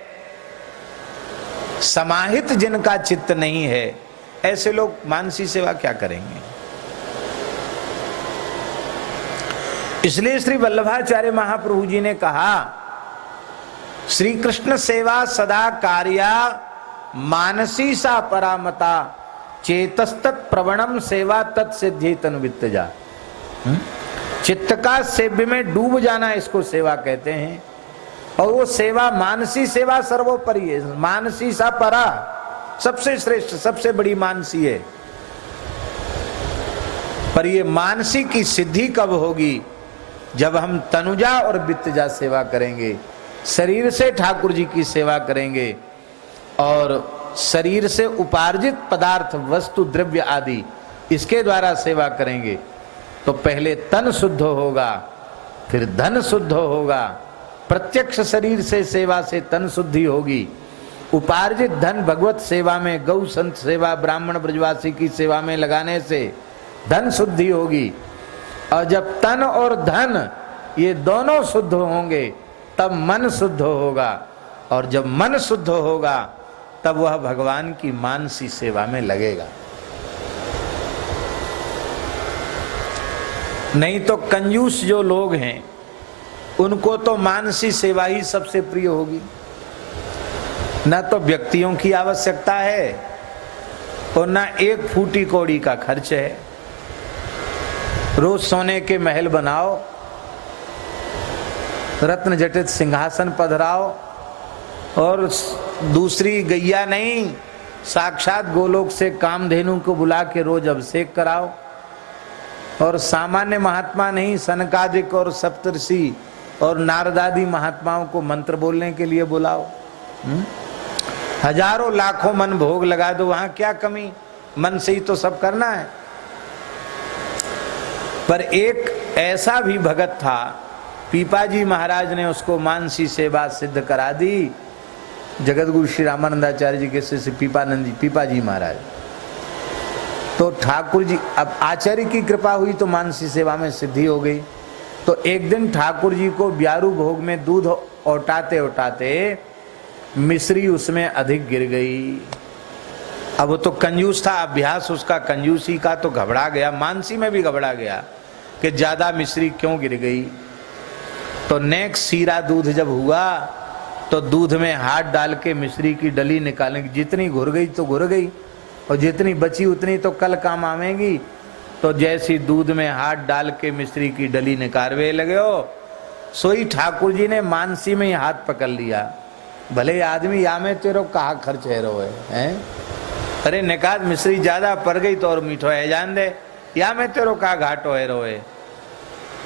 समाहित जिनका चित्त नहीं है, ऐसे लोग मानसी सेवा क्या करेंगे? इसलिए श्री वल्लभाचार्य महाप्रभु जी ने कहा, श्री कृष्ण सेवा सदा कार्या मानसी सा परामता, चेतस्तत् प्रवणम सेवा तत्सिद्धि तन्वित्तजा। चित्त का सेव्य में डूब जाना इसको सेवा कहते हैं, और वो सेवा मानसी सेवा सर्वोपरि है। मानसी सा परा, सबसे श्रेष्ठ, सबसे बड़ी मानसी है। पर ये मानसी की सिद्धि कब होगी? जब हम तनुजा और वित्तजा सेवा करेंगे, शरीर से ठाकुर जी की सेवा करेंगे और शरीर से उपार्जित पदार्थ, वस्तु, द्रव्य आदि इसके द्वारा सेवा करेंगे तो पहले तन शुद्ध होगा, फिर धन शुद्ध होगा। प्रत्यक्ष शरीर से सेवा से तन शुद्धि होगी, उपार्जित धन भगवत सेवा में, गौ संत सेवा, ब्राह्मण ब्रजवासी की सेवा में लगाने से धन शुद्धि होगी। और जब तन और धन ये दोनों शुद्ध होंगे तब मन शुद्ध होगा, और जब मन शुद्ध होगा तब वह भगवान की मानसी सेवा में लगेगा। नहीं तो कंजूस जो लोग हैं उनको तो मानसी सेवा ही सबसे प्रिय होगी। न तो व्यक्तियों की आवश्यकता है और न एक फूटी कौड़ी का खर्च है। रोज सोने के महल बनाओ, रत्न जटित सिंहासन पधराओ, और दूसरी गैया नहीं, साक्षात गोलोक से कामधेनु को बुला के रोज अभिषेक कराओ, और सामान्य महात्मा नहीं, सनकादिक और सप्तर्षि और नारदादि महात्माओं को मंत्र बोलने के लिए बुलाओ। हजारों लाखों मन भोग लगा दो, वहां क्या कमी? मन से ही तो सब करना है। पर एक ऐसा भी भगत था, पीपाजी महाराज ने उसको मानसी सेवा सिद्ध करा दी। जगतगुरु श्री रामानंदाचार्य जी के शिष्य पीपानंद जी, पीपाजी महाराज। तो ठाकुर जी, अब आचार्य की कृपा हुई तो मानसी सेवा में सिद्धि हो गई। तो एक दिन ठाकुर जी को ब्यारू भोग में दूध औटाते औटाते मिश्री उसमें अधिक गिर गई। अब वो तो कंजूस था, अभ्यास उसका कंजूसी का, तो घबरा गया, मानसी में भी घबरा गया कि ज्यादा मिश्री क्यों गिर गई। तो नेक सीरा दूध जब हुआ तो दूध में हाथ डाल के मिश्री की डली निकालने की, जितनी घुर गई तो घुर गई, और जितनी बची उतनी तो कल काम आवेगी। तो जैसी दूध में हाथ डाल के मिश्री की डली निकारवे लगे हो, सोई ठाकुर जी ने मानसी में ही हाथ पकड़ लिया। भले आदमी या में तेरो कहा खर्च है रो है, अरे निकाल मिश्री ज्यादा पड़ गई तो और मीठो है जान दे, या में तेरो कहा घाटो है रोए।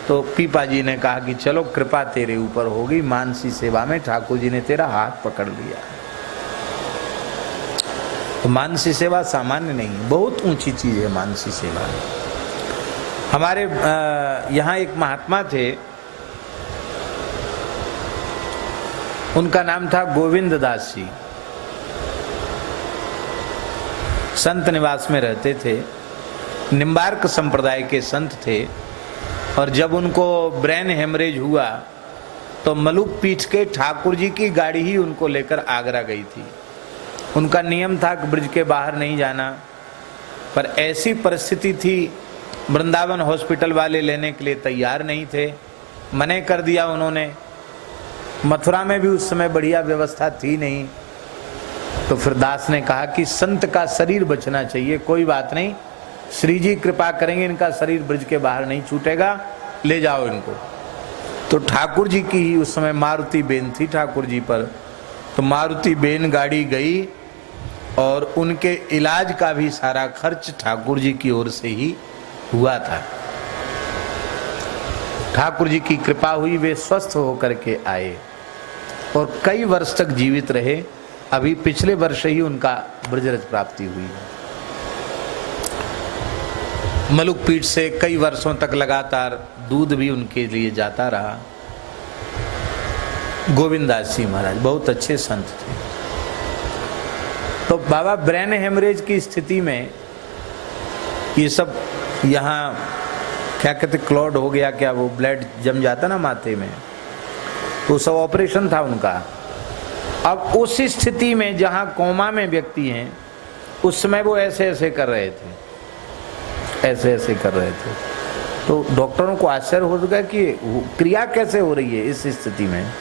तो पीपा जी ने कहा कि चलो कृपा तेरे ऊपर होगी, मानसी सेवा में ठाकुर जी ने तेरा हाथ पकड़ लिया। तो मानसी सेवा सामान्य नहीं, बहुत ऊंची चीज है मानसी सेवा। हमारे यहाँ एक महात्मा थे, उनका नाम था गोविंद दास जी। संत निवास में रहते थे, निम्बार्क संप्रदाय के संत थे। और जब उनको ब्रेन हेमरेज हुआ तो मलुक पीठ के ठाकुर जी की गाड़ी ही उनको लेकर आगरा गई थी। उनका नियम था कि ब्रिज के बाहर नहीं जाना, पर ऐसी परिस्थिति थी, वृंदावन हॉस्पिटल वाले लेने के लिए तैयार नहीं थे, मने कर दिया उन्होंने। मथुरा में भी उस समय बढ़िया व्यवस्था थी नहीं। तो फिर दास ने कहा कि संत का शरीर बचना चाहिए, कोई बात नहीं, श्री जी कृपा करेंगे, इनका शरीर ब्रिज के बाहर नहीं छूटेगा, ले जाओ इनको। तो ठाकुर जी की ही उस समय मारुति बेन थी ठाकुर जी पर, तो मारुति बेन गाड़ी गई और उनके इलाज का भी सारा खर्च ठाकुर जी की ओर से ही हुआ था। ठाकुर जी की कृपा हुई, वे स्वस्थ होकर के आए और कई वर्ष तक जीवित रहे। अभी पिछले वर्ष ही उनका ब्रजरज प्राप्ति हुई है। मलुक पीठ से कई वर्षों तक लगातार दूध भी उनके लिए जाता रहा। गोविंदास जी महाराज बहुत अच्छे संत थे। तो बाबा ब्रेन हेमरेज की स्थिति में ये सब यहाँ क्या कहते क्लॉड हो गया, क्या वो ब्लड जम जाता ना माथे में, तो सब ऑपरेशन था उनका। अब उस स्थिति में जहाँ कोमा में व्यक्ति हैं, उस समय वो ऐसे ऐसे कर रहे थे, ऐसे ऐसे कर रहे थे। तो डॉक्टरों को आश्चर्य हो गया कि क्रिया कैसे हो रही है इस स्थिति में।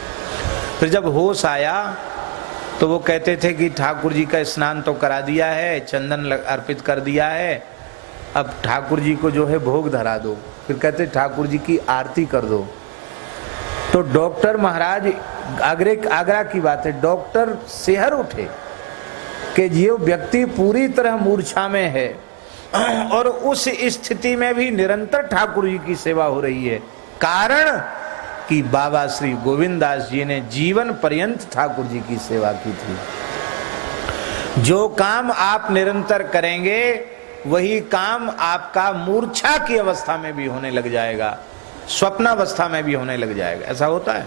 फिर जब होश आया तो वो कहते थे कि ठाकुर जी का स्नान तो करा दिया है, चंदन अर्पित कर दिया है, अब ठाकुर जी को जो है भोग धरा दो। फिर कहते ठाकुर जी की आरती कर दो। तो डॉक्टर महाराज, आगरा की बात है, डॉक्टर सिहर उठे कि ये व्यक्ति पूरी तरह मूर्छा में है और उस स्थिति में भी निरंतर ठाकुर जी की सेवा हो रही है। कारण कि बाबा श्री गोविंदास जी ने जीवन पर्यंत ठाकुर जी की सेवा की थी। जो काम आप निरंतर करेंगे वही काम आपका मूर्छा की अवस्था में भी होने लग जाएगा, स्वप्नावस्था में भी होने लग जाएगा। ऐसा होता है।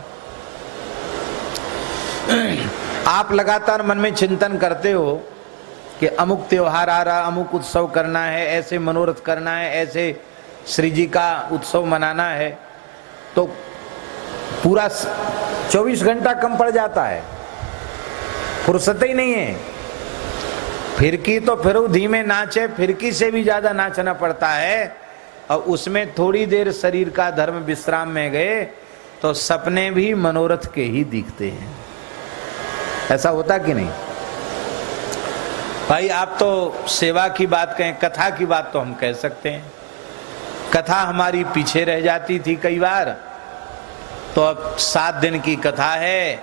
आप लगातार मन में चिंतन करते हो कि अमुक त्योहार आ रहा, अमुक उत्सव करना है, ऐसे मनोरथ करना है, ऐसे श्री जी का उत्सव मनाना है, तो पूरा 24 घंटा कम पड़ जाता है, फुर्सत ही नहीं है। फिरकी तो फिर धीमे नाचे, फिरकी से भी ज्यादा नाचना पड़ता है। और उसमें थोड़ी देर शरीर का धर्म विश्राम में गए तो सपने भी मनोरथ के ही दिखते हैं। ऐसा होता कि नहीं भाई? आप तो सेवा की बात कहें, कथा की बात तो हम कह सकते हैं। कथा हमारी पीछे रह जाती थी कई बार, तो अब 7 दिन की कथा है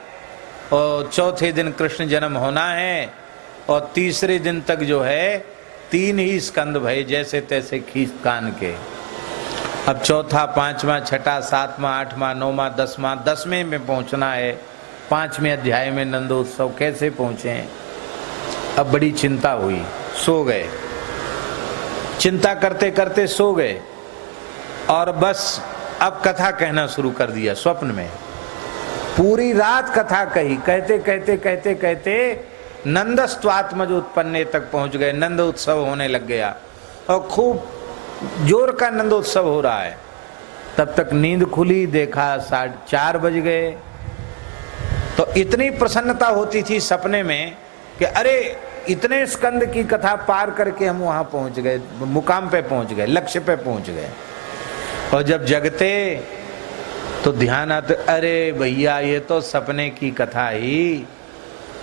और चौथे दिन कृष्ण जन्म होना है और तीसरे दिन तक जो है 3 ही स्कंद भय जैसे तैसे खींच कान के। अब चौथा, 5वां, 6ठा, 7वां, 8वां, 9वां, 10वां, 10वें में पहुंचना है। 5वें अध्याय में नंदोत्सव कैसे पहुंचे? अब बड़ी चिंता हुई, सो गए, चिंता करते करते सो गए और बस अब कथा कहना शुरू कर दिया स्वप्न में। पूरी रात कथा कही, कहते कहते कहते कहते नंदस्त्वात्मज उत्पन्ने तक पहुंच गए। नंद उत्सव होने लग गया और खूब जोर का नंदोत्सव हो रहा है। तब तक नींद खुली, देखा 4:30 बज गए। तो इतनी प्रसन्नता होती थी सपने में कि अरे इतने स्कंद की कथा पार करके हम वहां पहुंच गए, मुकाम पे पहुंच गए, लक्ष्य पे पहुंच गए। और जब जगते तो ध्यान आता, अरे भैया ये तो सपने की कथा ही,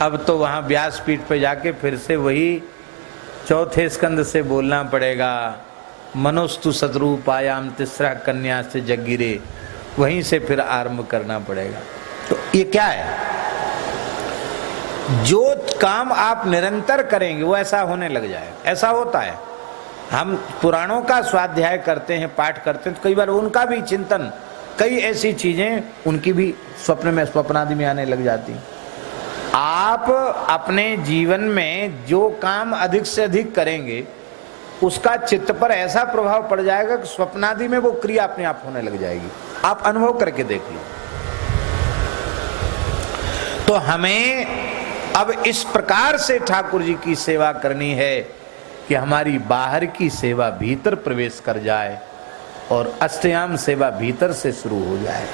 अब तो वहां व्यासपीठ पे जाके फिर से वही चौथे स्कंद से बोलना पड़ेगा। मनोस्तु सतरूपायाम तिस्रा कन्या से जगिरे, वहीं से फिर आरंभ करना पड़ेगा। तो ये क्या है? जो काम आप निरंतर करेंगे वो ऐसा होने लग जाएगा। ऐसा होता है। हम पुराणों का स्वाध्याय करते हैं, पाठ करते हैं, तो कई बार उनका भी चिंतन, कई ऐसी चीजें उनकी भी स्वप्न में, स्वप्नादि में आने लग जाती। आप अपने जीवन में जो काम अधिक से अधिक करेंगे उसका चित्त पर ऐसा प्रभाव पड़ जाएगा कि स्वप्नादि में वो क्रिया अपने आप होने लग जाएगी। आप अनुभव करके देख लो। तो हमें अब इस प्रकार से ठाकुर जी की सेवा करनी है कि हमारी बाहर की सेवा भीतर प्रवेश कर जाए और अष्टयाम सेवा भीतर से शुरू हो जाए।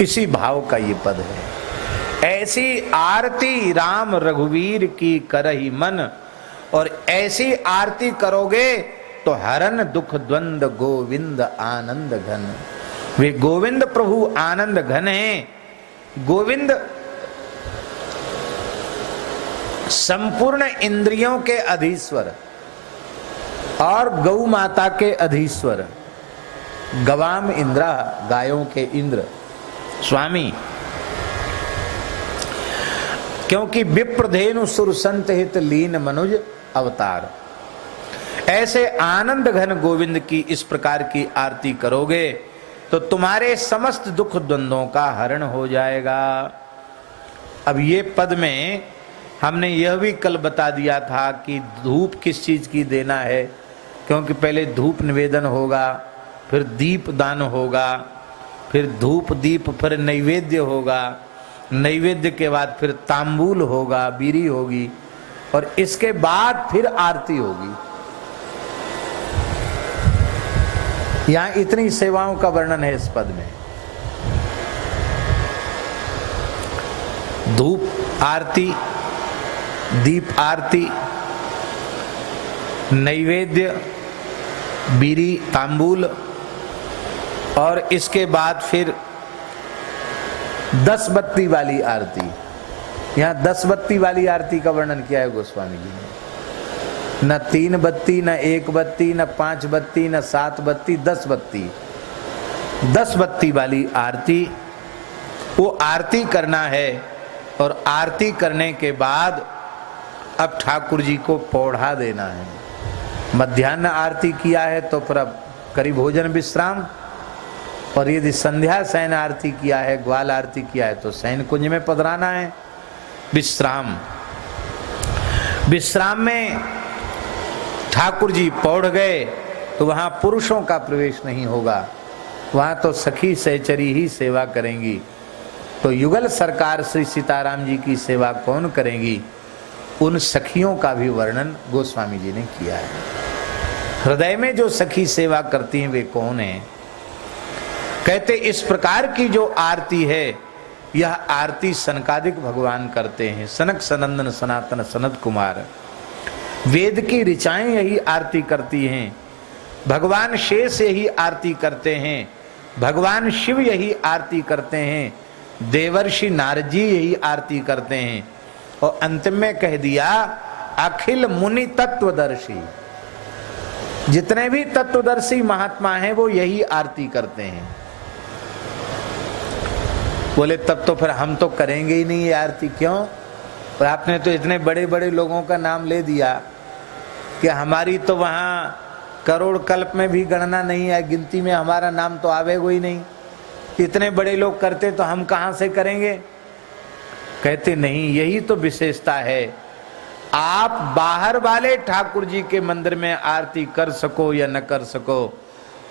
इसी भाव का ये पद है। ऐसी आरती राम रघुवीर की करहि मन, और ऐसी आरती करोगे तो हरन दुख द्वंद गोविंद आनंद घन। वे गोविंद प्रभु आनंद घन हैं। गोविंद संपूर्ण इंद्रियों के अधीश्वर और गौ माता के अधीश्वर, गवाम इंद्रा, गायों के इंद्र स्वामी। क्योंकि विप्रधेनु सुर संत हित लीन मनुज अवतार। ऐसे आनंद घन गोविंद की इस प्रकार की आरती करोगे तो तुम्हारे समस्त दुख द्वंद्वों का हरण हो जाएगा। अब ये पद में हमने यह भी कल बता दिया था कि धूप किस चीज की देना है, क्योंकि पहले धूप निवेदन होगा, फिर दीप दान होगा, फिर धूप दीप, फिर नैवेद्य होगा, नैवेद्य के बाद फिर तांबूल होगा, बीरी होगी, और इसके बाद फिर आरती होगी। यहां इतनी सेवाओं का वर्णन है इस पद में। धूप आरती, दीप आरती, नैवेद्य, बीरी, तांबूल, और इसके बाद फिर 10 बत्ती वाली आरती। यहां 10 बत्ती वाली आरती का वर्णन किया है गोस्वामी जी ने। न 3 बत्ती, न 1 बत्ती, न 5 बत्ती, न 7 बत्ती, 10 बत्ती। 10 बत्ती वाली आरती, वो आरती करना है। और आरती करने के बाद अब ठाकुर जी को पौढ़ा देना है। मध्याह्न आरती किया है तो फिर अब करी भोजन विश्राम, और यदि संध्या शयन आरती किया है, ग्वाल आरती किया है, तो शयन कुंज में पधराना है। विश्राम, विश्राम में ठाकुर जी पौढ़ गए तो वहां पुरुषों का प्रवेश नहीं होगा, वहां तो सखी सहचरी ही सेवा करेंगी। तो युगल सरकार श्री सीताराम जी की सेवा कौन करेंगी, उन सखियों का भी वर्णन गोस्वामी जी ने किया है। हृदय में जो सखी सेवा करती हैं वे कौन हैं? कहते इस प्रकार की जो आरती है, यह आरती सनकादिक भगवान करते हैं। सनक सनंदन सनातन सनत कुमार, वेद की ऋचाएं यही आरती करती हैं। भगवान शेष यही आरती करते हैं, भगवान शिव यही आरती करते हैं, देवर्षि नारद जी यही आरती करते हैं। और अंतिम में कह दिया अखिल मुनि तत्वदर्शी, जितने भी तत्वदर्शी महात्मा हैं वो यही आरती करते हैं। बोले तब तो फिर हम तो करेंगे ही नहीं ये आरती। क्यों? पर आपने तो इतने बड़े बड़े लोगों का नाम ले दिया कि हमारी तो वहां करोड़ कल्प में भी गणना नहीं है, गिनती में हमारा नाम तो आवेगा ही नहीं। इतने बड़े लोग करते तो हम कहां से करेंगे? कहते नहीं, यही तो विशेषता है। आप बाहर वाले ठाकुर जी के मंदिर में आरती कर सको या न कर सको,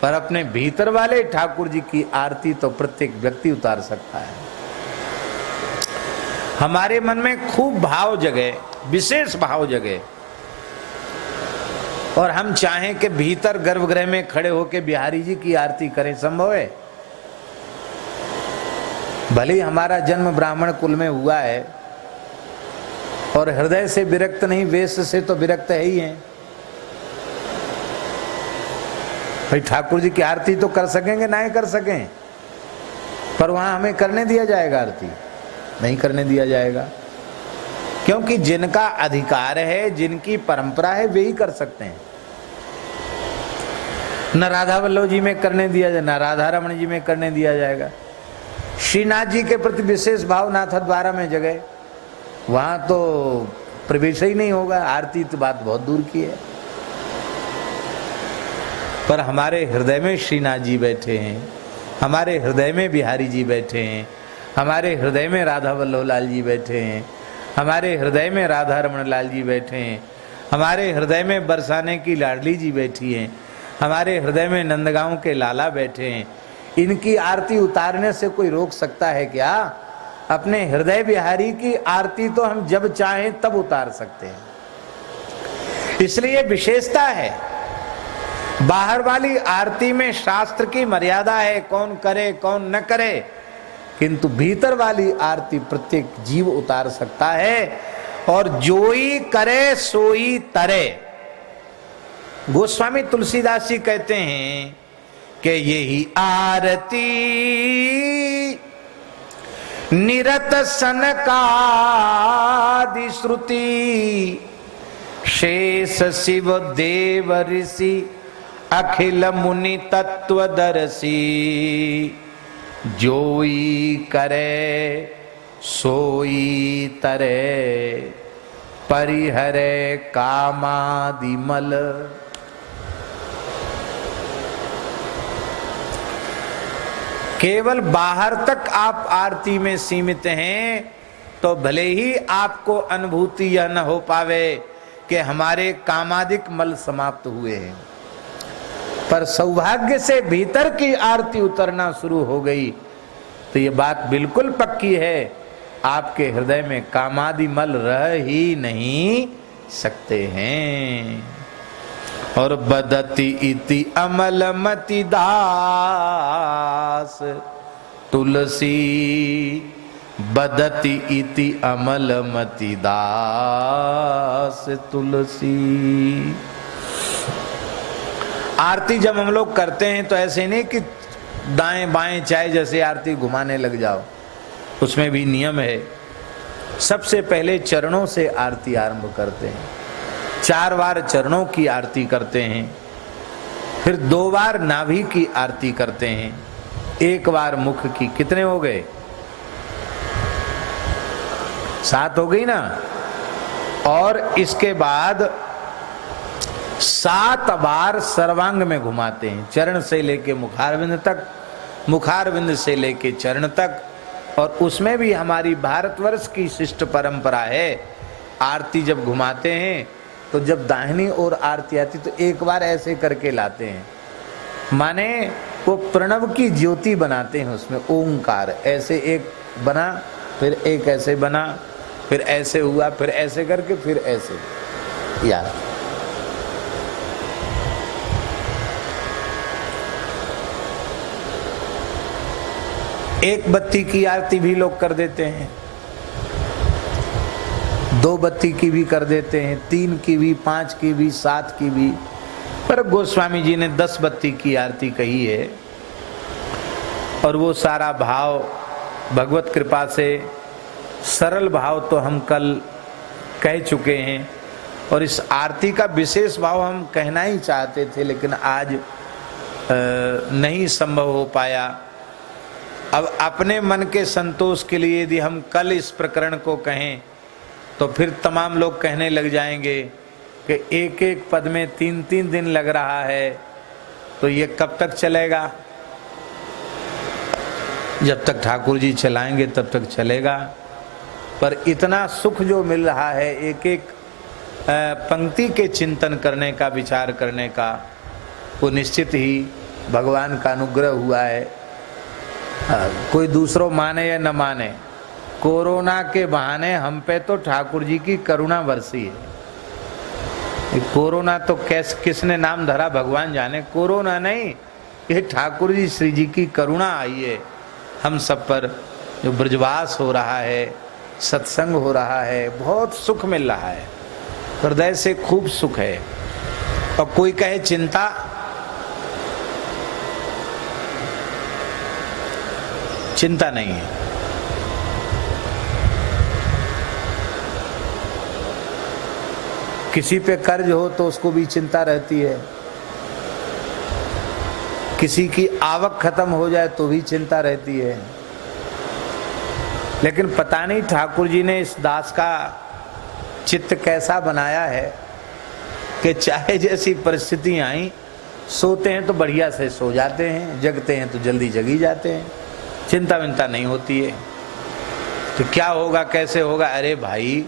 पर अपने भीतर वाले ठाकुर जी की आरती तो प्रत्येक व्यक्ति उतार सकता है। हमारे मन में खूब भाव जगे, विशेष भाव जगे, और हम चाहें कि भीतर गर्भगृह में खड़े होकर बिहारी जी की आरती करें, संभव है? भले हमारा जन्म ब्राह्मण कुल में हुआ है और हृदय से विरक्त नहीं, वेश से तो विरक्त है ही है। भाई ठाकुर जी की आरती तो कर सकेंगे ना ही कर सकें, पर वहां हमें करने दिया जाएगा आरती? नहीं करने दिया जाएगा, क्योंकि जिनका अधिकार है, जिनकी परंपरा है, वे ही कर सकते हैं। न राधा वल्लभ जी में करने दिया जाए, न राधा रमण जी में करने दिया जाएगा। श्रीनाथ जी के प्रति विशेष भाव नाथ द्वारा में जगह, वहां तो प्रवेश ही नहीं होगा। आरती तो बात बहुत दूर की है, पर हमारे हृदय में श्रीनाथ जी बैठे हैं, हमारे हृदय में बिहारी जी बैठे हैं, हमारे हृदय में राधा वल्लभ लाल जी बैठे हैं, हमारे हृदय में राधा रमण लाल जी बैठे हैं, हमारे हृदय में बरसाने की लाडली जी बैठी हैं, हमारे हृदय में नंदगांव के लाला बैठे हैं। इनकी आरती उतारने से कोई रोक सकता है क्या? अपने हृदय बिहारी की आरती तो हम जब चाहें तब उतार सकते हैं, इसलिए विशेषता है। बाहर वाली आरती में शास्त्र की मर्यादा है, कौन करे कौन न करे, किंतु भीतर वाली आरती प्रत्येक जीव उतार सकता है। और जोई करे सोई तरे। गोस्वामी तुलसीदास जी कहते हैं कि यही आरती निरत सनकादि श्रुति, शेष शिव देव ऋषि अखिल मुनि तत्वदर्शी, जोई करे सोई तरे, परिहरे कामादि मल। केवल बाहर तक आप आरती में सीमित हैं तो भले ही आपको अनुभूति यह न हो पावे कि हमारे कामादिक मल समाप्त हुए हैं, पर सौभाग्य से भीतर की आरती उतरना शुरू हो गई तो ये बात बिल्कुल पक्की है, आपके हृदय में कामादि मल रह ही नहीं सकते हैं। और बदती इति अमलमति दास तुलसी, बदती इति अमलमति दास तुलसी। आरती जब हम लोग करते हैं तो ऐसे नहीं कि दाएं बाएं चाहे जैसे आरती घुमाने लग जाओ, उसमें भी नियम है। सबसे पहले चरणों से आरती आरंभ करते हैं, 4 बार चरणों की आरती करते हैं, फिर 2 बार नाभि की आरती करते हैं, 1 बार मुख की। कितने हो गए? 7 हो गई ना। और इसके बाद 7 बार सर्वांग में घुमाते हैं, चरण से लेके मुखारविंद तक, मुखारविंद से लेके चरण तक। और उसमें भी हमारी भारतवर्ष की शिष्ट परंपरा है, आरती जब घुमाते हैं तो जब दाहिनी ओर आरती आती तो 1 बार ऐसे करके लाते हैं, माने वो प्रणव की ज्योति बनाते हैं, उसमें ओंकार ऐसे एक बना, फिर एक ऐसे बना, फिर ऐसे हुआ, फिर ऐसे करके फिर ऐसे। यार एक बत्ती की आरती भी लोग कर देते हैं, 2 बत्ती की भी कर देते हैं, 3 की भी, 5 की भी, 7 की भी। पर गोस्वामी जी ने 10 बत्ती की आरती कही है। और वो सारा भाव भगवत कृपा से, सरल भाव तो हम कल कह चुके हैं, और इस आरती का विशेष भाव हम कहना ही चाहते थे लेकिन आज नहीं संभव हो पाया। अब अपने मन के संतोष के लिए यदि हम कल इस प्रकरण को कहें तो फिर तमाम लोग कहने लग जाएंगे कि एक एक पद में 3-3 दिन लग रहा है, तो ये कब तक चलेगा? जब तक ठाकुर जी चलाएंगे तब तक चलेगा। पर इतना सुख जो मिल रहा है एक एक पंक्ति के चिंतन करने का, विचार करने का, वो निश्चित ही भगवान का अनुग्रह हुआ है। कोई दूसरों माने या न माने, कोरोना के बहाने हम पे तो ठाकुर जी की करुणा बरसी है। कोरोना तो किसने नाम धरा भगवान जाने, कोरोना नहीं, ये ठाकुर जी श्री जी की करुणा आई है हम सब पर। जो ब्रजवास हो रहा है, सत्संग हो रहा है, बहुत सुख मिल रहा है, हृदय से खूब सुख है। और कोई कहे चिंता, चिंता नहीं है। किसी पे कर्ज हो तो उसको भी चिंता रहती है, किसी की आवक खत्म हो जाए तो भी चिंता रहती है। लेकिन पता नहीं ठाकुर जी ने इस दास का चित्त कैसा बनाया है कि चाहे जैसी परिस्थिति आई, सोते हैं तो बढ़िया से सो जाते हैं, जगते हैं तो जल्दी जगी जाते हैं, चिंता विंता नहीं होती है। तो क्या होगा, कैसे होगा? अरे भाई,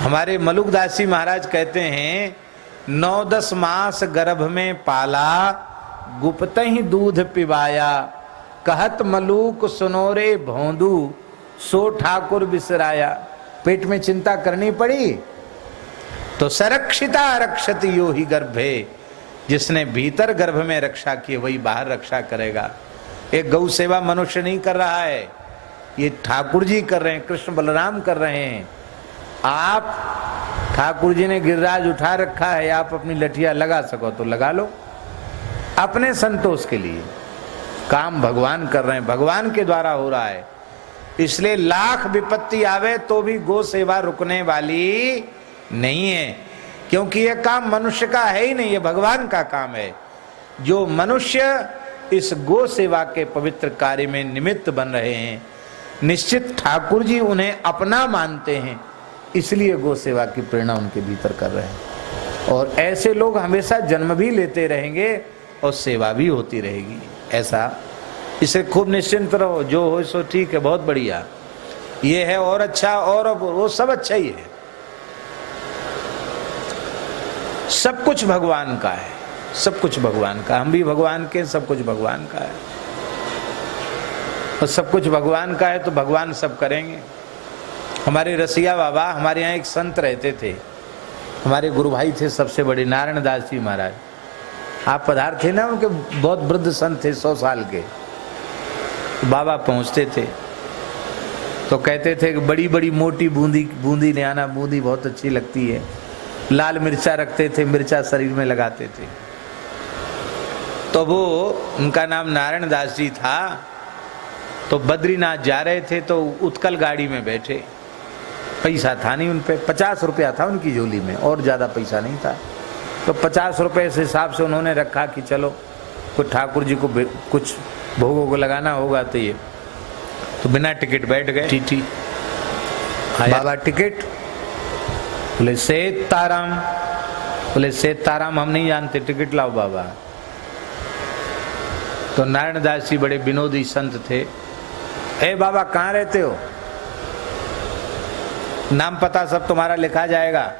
हमारे मलुकदासी महाराज कहते हैं 9-10 मास गर्भ में पाला, गुप्त ही दूध पिबाया, कहत मलूक सुनोरे भोंदू, सो ठाकुर बिसराया। पेट में चिंता करनी पड़ी तो सरक्षिता रक्षति यो ही गर्भे, जिसने भीतर गर्भ में रक्षा की वही बाहर रक्षा करेगा। एक गौ सेवा मनुष्य नहीं कर रहा है, ये ठाकुर जी कर रहे हैं, कृष्ण बलराम कर रहे हैं। आप ठाकुर जी ने गिरिराज उठा रखा है, आप अपनी लठिया लगा सको तो लगा लो, अपने संतोष के लिए। काम भगवान कर रहे हैं, भगवान के द्वारा हो रहा है। इसलिए लाख विपत्ति आवे तो भी गो सेवा रुकने वाली नहीं है, क्योंकि यह काम मनुष्य का है ही नहीं, ये भगवान का काम है। जो मनुष्य इस गो सेवा के पवित्र कार्य में निमित्त बन रहे हैं, निश्चित ठाकुर जी उन्हें अपना मानते हैं, इसलिए गो सेवा की प्रेरणा उनके भीतर कर रहे हैं। और ऐसे लोग हमेशा जन्म भी लेते रहेंगे और सेवा भी होती रहेगी। ऐसा इसे खूब निश्चिंत रहो, जो हो सो ठीक है, बहुत बढ़िया, ये है और अच्छा, और वो सब अच्छा ही है। सब कुछ भगवान का है, सब कुछ भगवान का, हम भी भगवान के, सब कुछ भगवान का है। और सब कुछ भगवान का है तो भगवान सब करेंगे। हमारे रसिया बाबा, हमारे यहाँ एक संत रहते थे, हमारे गुरु भाई थे सबसे बड़े, नारायण दास जी महाराज। आप पधार थे ना, उनके बहुत वृद्ध संत थे, 100 साल के। बाबा पहुंचते थे तो कहते थे कि बड़ी बड़ी मोटी बूंदी ले आना, बूंदी बहुत अच्छी लगती है। लाल मिर्चा रखते थे, मिर्चा शरीर में लगाते थे। तो वो, उनका नाम नारायण दास जी था। तो बद्रीनाथ जा रहे थे तो उत्कल गाड़ी में बैठे, पैसा था नहीं उन पे, 50 रुपया था उनकी झोली में, और ज्यादा पैसा नहीं था। तो 50 रुपये से हिसाब से उन्होंने रखा कि चलो कुछ ठाकुर जी को कुछ भोगों को लगाना होगा। तो ये तो बिना टिकट बैठ गए। टीटी बाबा टिकट, बोले सीताराम, बोले सीताराम हम नहीं जानते, टिकट लाओ बाबा। तो नारायण दास जी बड़े विनोदी संत थे। हे बाबा कहाँ रहते हो? नाम पता सब तुम्हारा लिखा जाएगा,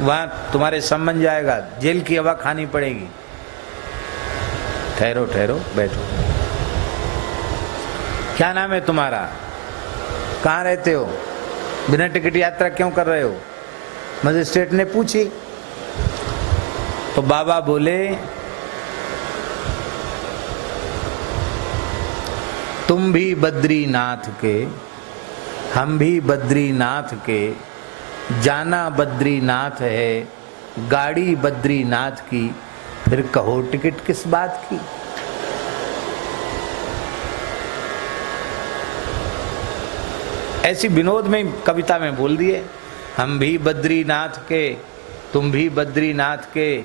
वहां तुम्हारे संबंध जाएगा, जेल की हवा खानी पड़ेगी। ठहरो ठहरो, बैठो। क्या नाम है तुम्हारा? कहाँ रहते हो? बिना टिकट यात्रा क्यों कर रहे हो? मजिस्ट्रेट ने पूछी। तो बाबा बोले, तुम भी बद्रीनाथ के, हम भी बद्रीनाथ के, जाना बद्रीनाथ है, गाड़ी बद्रीनाथ की, फिर कहो टिकट किस बात की। ऐसी विनोद में कविता में बोल दिए, हम भी बद्रीनाथ के, तुम भी बद्रीनाथ के,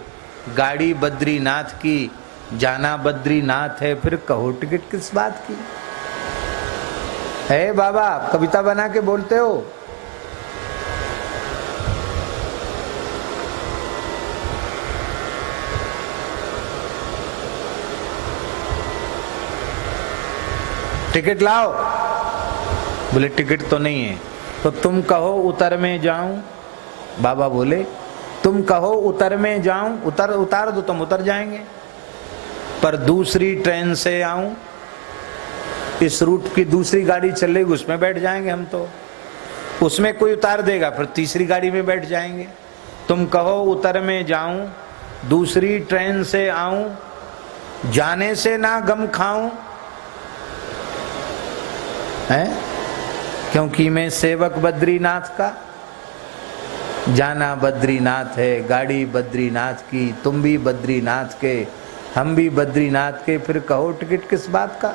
गाड़ी बद्रीनाथ की, जाना बद्रीनाथ है, फिर कहो टिकट किस बात की। है बाबा, कविता बना के बोलते हो। टिकट लाओ। बोले टिकट तो नहीं है। तो तुम कहो उतर में जाऊं। बाबा बोले, तुम कहो उतर में जाऊं, उतार दो, तुम उतर जाएंगे, पर दूसरी ट्रेन से आऊं, इस रूट की दूसरी गाड़ी चलेगी, उसमें बैठ जाएंगे हम। तो उसमें कोई उतार देगा, फिर तीसरी गाड़ी में बैठ जाएंगे। तुम कहो उतर में जाऊं, दूसरी ट्रेन से आऊं, जाने से ना गम खाऊं, है क्योंकि मैं सेवक बद्रीनाथ का। जाना बद्रीनाथ है, गाड़ी बद्रीनाथ की, तुम भी बद्रीनाथ के, हम भी बद्रीनाथ के, फिर कहो टिकट किस बात का।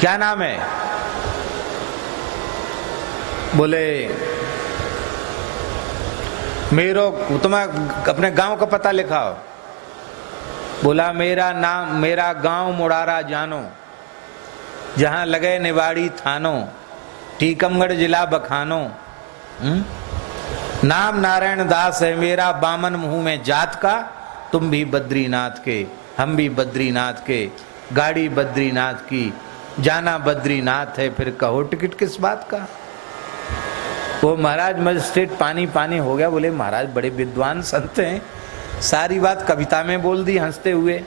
क्या नाम है? बोले मेरो, तुम्हें अपने गांव का पता लिखाओ। बोला मेरा नाम, मेरा गांव मुड़ारा जानो, जहां लगे निवाड़ी थानो, टीकमगढ़ जिला बखानो। नाम नारायण दास है मेरा, बामन मुंह में जात का, तुम भी बद्रीनाथ के, हम भी बद्रीनाथ के, गाड़ी बद्रीनाथ की, जाना बद्रीनाथ है, फिर कहो टिकट किस बात का। वो महाराज मजिस्ट्रेट पानी पानी हो गया, बोले महाराज बड़े विद्वान संत हैं, सारी बात कविता में बोल दी हंसते हुए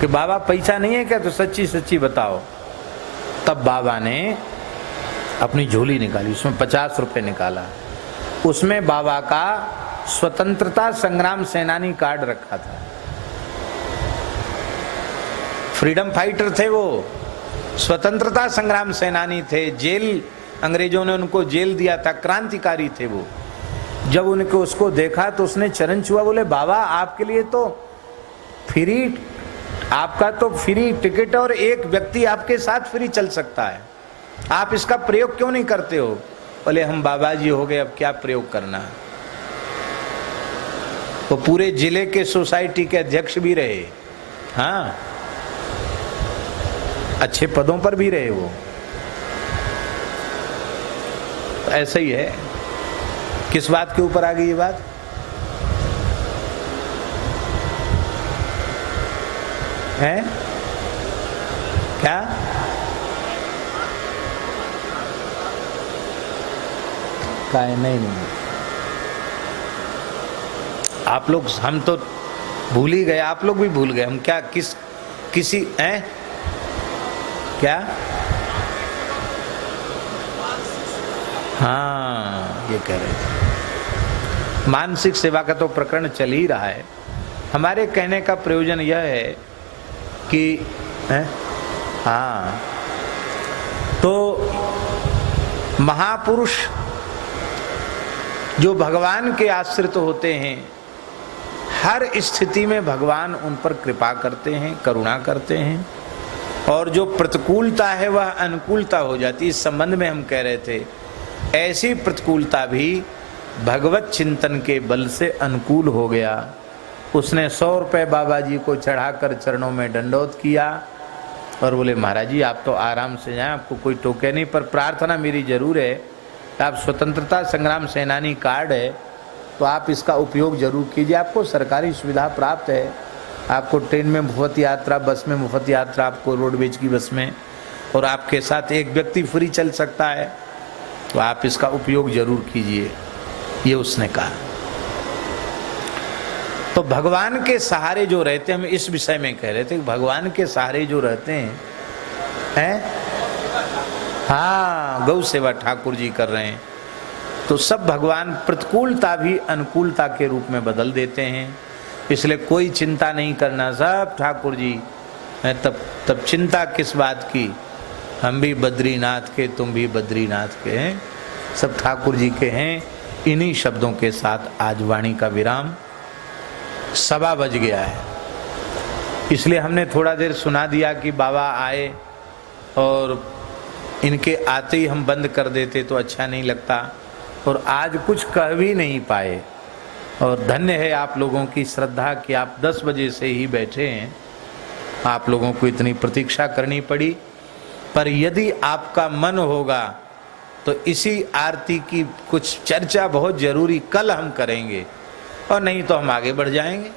कि बाबा पैसा नहीं है क्या, तो सच्ची सच्ची बताओ। तब बाबा ने अपनी झोली निकाली, उसमें 50 रुपए निकाला, उसमें बाबा का स्वतंत्रता संग्राम सेनानी कार्ड रखा था। फ्रीडम फाइटर थे वो, स्वतंत्रता संग्राम सेनानी थे, जेल अंग्रेजों ने उनको जेल दिया था, क्रांतिकारी थे वो। जब उनको उसको देखा तो उसने चरण छुआ, बोले बाबा आपके लिए तो फ्री, आपका तो फ्री टिकट और एक व्यक्ति आपके साथ फ्री चल सकता है, आप इसका प्रयोग क्यों नहीं करते हो? बोले हम बाबा जी हो गए, अब क्या प्रयोग करना। वो पूरे जिले के सोसाइटी के अध्यक्ष भी रहे, हाँ अच्छे पदों पर भी रहे वो। ऐसा ही है। किस बात के ऊपर आ गई ये बात? है क्या? काय नहीं, आप लोग, हम तो भूल ही गए, आप लोग भी भूल गए। हम क्या किसी हैं क्या? हाँ ये कह रहे थे, मानसिक सेवा का तो प्रकरण चल ही रहा है। हमारे कहने का प्रयोजन यह है कि हाँ, तो महापुरुष जो भगवान के आश्रित होते हैं, हर स्थिति में भगवान उन पर कृपा करते हैं, करुणा करते हैं, और जो प्रतिकूलता है वह अनुकूलता हो जाती है। इस संबंध में हम कह रहे थे, ऐसी प्रतिकूलता भी भगवत चिंतन के बल से अनुकूल हो गया। उसने 100 रुपए बाबा जी को चढ़ाकर चरणों में दंडोत किया और बोले महाराज जी आप तो आराम से जाएं, आपको कोई टोके नहीं, पर प्रार्थना मेरी जरूर है, आप स्वतंत्रता संग्राम सेनानी कार्ड है तो आप इसका उपयोग जरूर कीजिए, आपको सरकारी सुविधा प्राप्त है, आपको ट्रेन में मुफ्त यात्रा, बस में मुफ्त यात्रा, आपको रोडवेज की बस में, और आपके साथ एक व्यक्ति फ्री चल सकता है, तो आप इसका उपयोग जरूर कीजिए, ये उसने कहा। तो भगवान के सहारे जो रहते हैं, हम इस विषय में कह रहे थे, भगवान के सहारे जो रहते हैं हाँ गौ सेवा ठाकुर जी कर रहे हैं, तो सब भगवान प्रतिकूलता भी अनुकूलता के रूप में बदल देते हैं। इसलिए कोई चिंता नहीं करना, सब ठाकुर जी हैं। तब चिंता किस बात की, हम भी बद्रीनाथ के, तुम भी बद्रीनाथ के हैं, सब ठाकुर जी के हैं। इन्हीं शब्दों के साथ आज वाणी का विराम, 1:15 बज गया है, इसलिए हमने थोड़ा देर सुना दिया कि बाबा आए और इनके आते ही हम बंद कर देते तो अच्छा नहीं लगता, और आज कुछ कह भी नहीं पाए। और धन्य है आप लोगों की श्रद्धा कि आप 10 बजे से ही बैठे हैं, आप लोगों को इतनी प्रतीक्षा करनी पड़ी। पर यदि आपका मन होगा तो इसी आरती की कुछ चर्चा बहुत जरूरी कल हम करेंगे, और नहीं तो हम आगे बढ़ जाएंगे।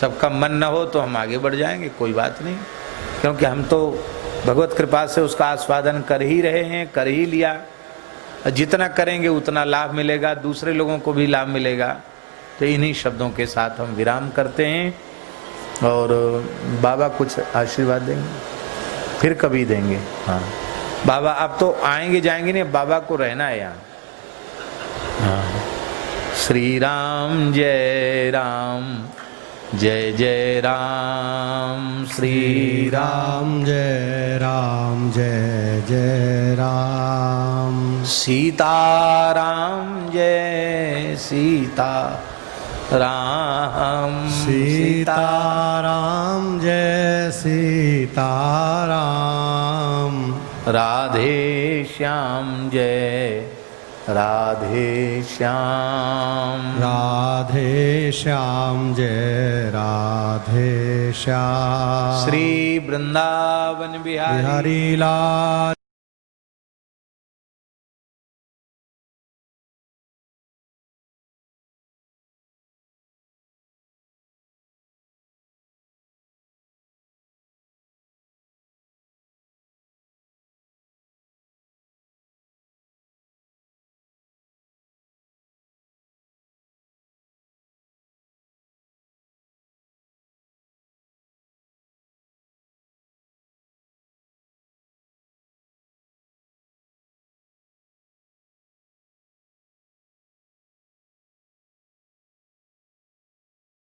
सबका मन न हो तो हम आगे बढ़ जाएंगे, कोई बात नहीं, क्योंकि हम तो भगवत कृपा से उसका आस्वादन कर ही रहे हैं, कर ही लिया। जितना करेंगे उतना लाभ मिलेगा, दूसरे लोगों को भी लाभ मिलेगा। तो इन्हीं शब्दों के साथ हम विराम करते हैं, और बाबा कुछ आशीर्वाद देंगे, फिर कभी देंगे। हाँ बाबा अब तो आएंगे जाएंगे नहीं, बाबा को रहना है यहाँ। हाँ श्री राम जय राम, जय जय राम, श्री राम जय राम, जय जय राम, सीताराम जय सीता राम, सीताराम जय सीताराम, राधे श्याम जय राधे श्याम, राधे श्याम जय राधे श्याम, श्री वृंदावन बिहारी हरि लाल।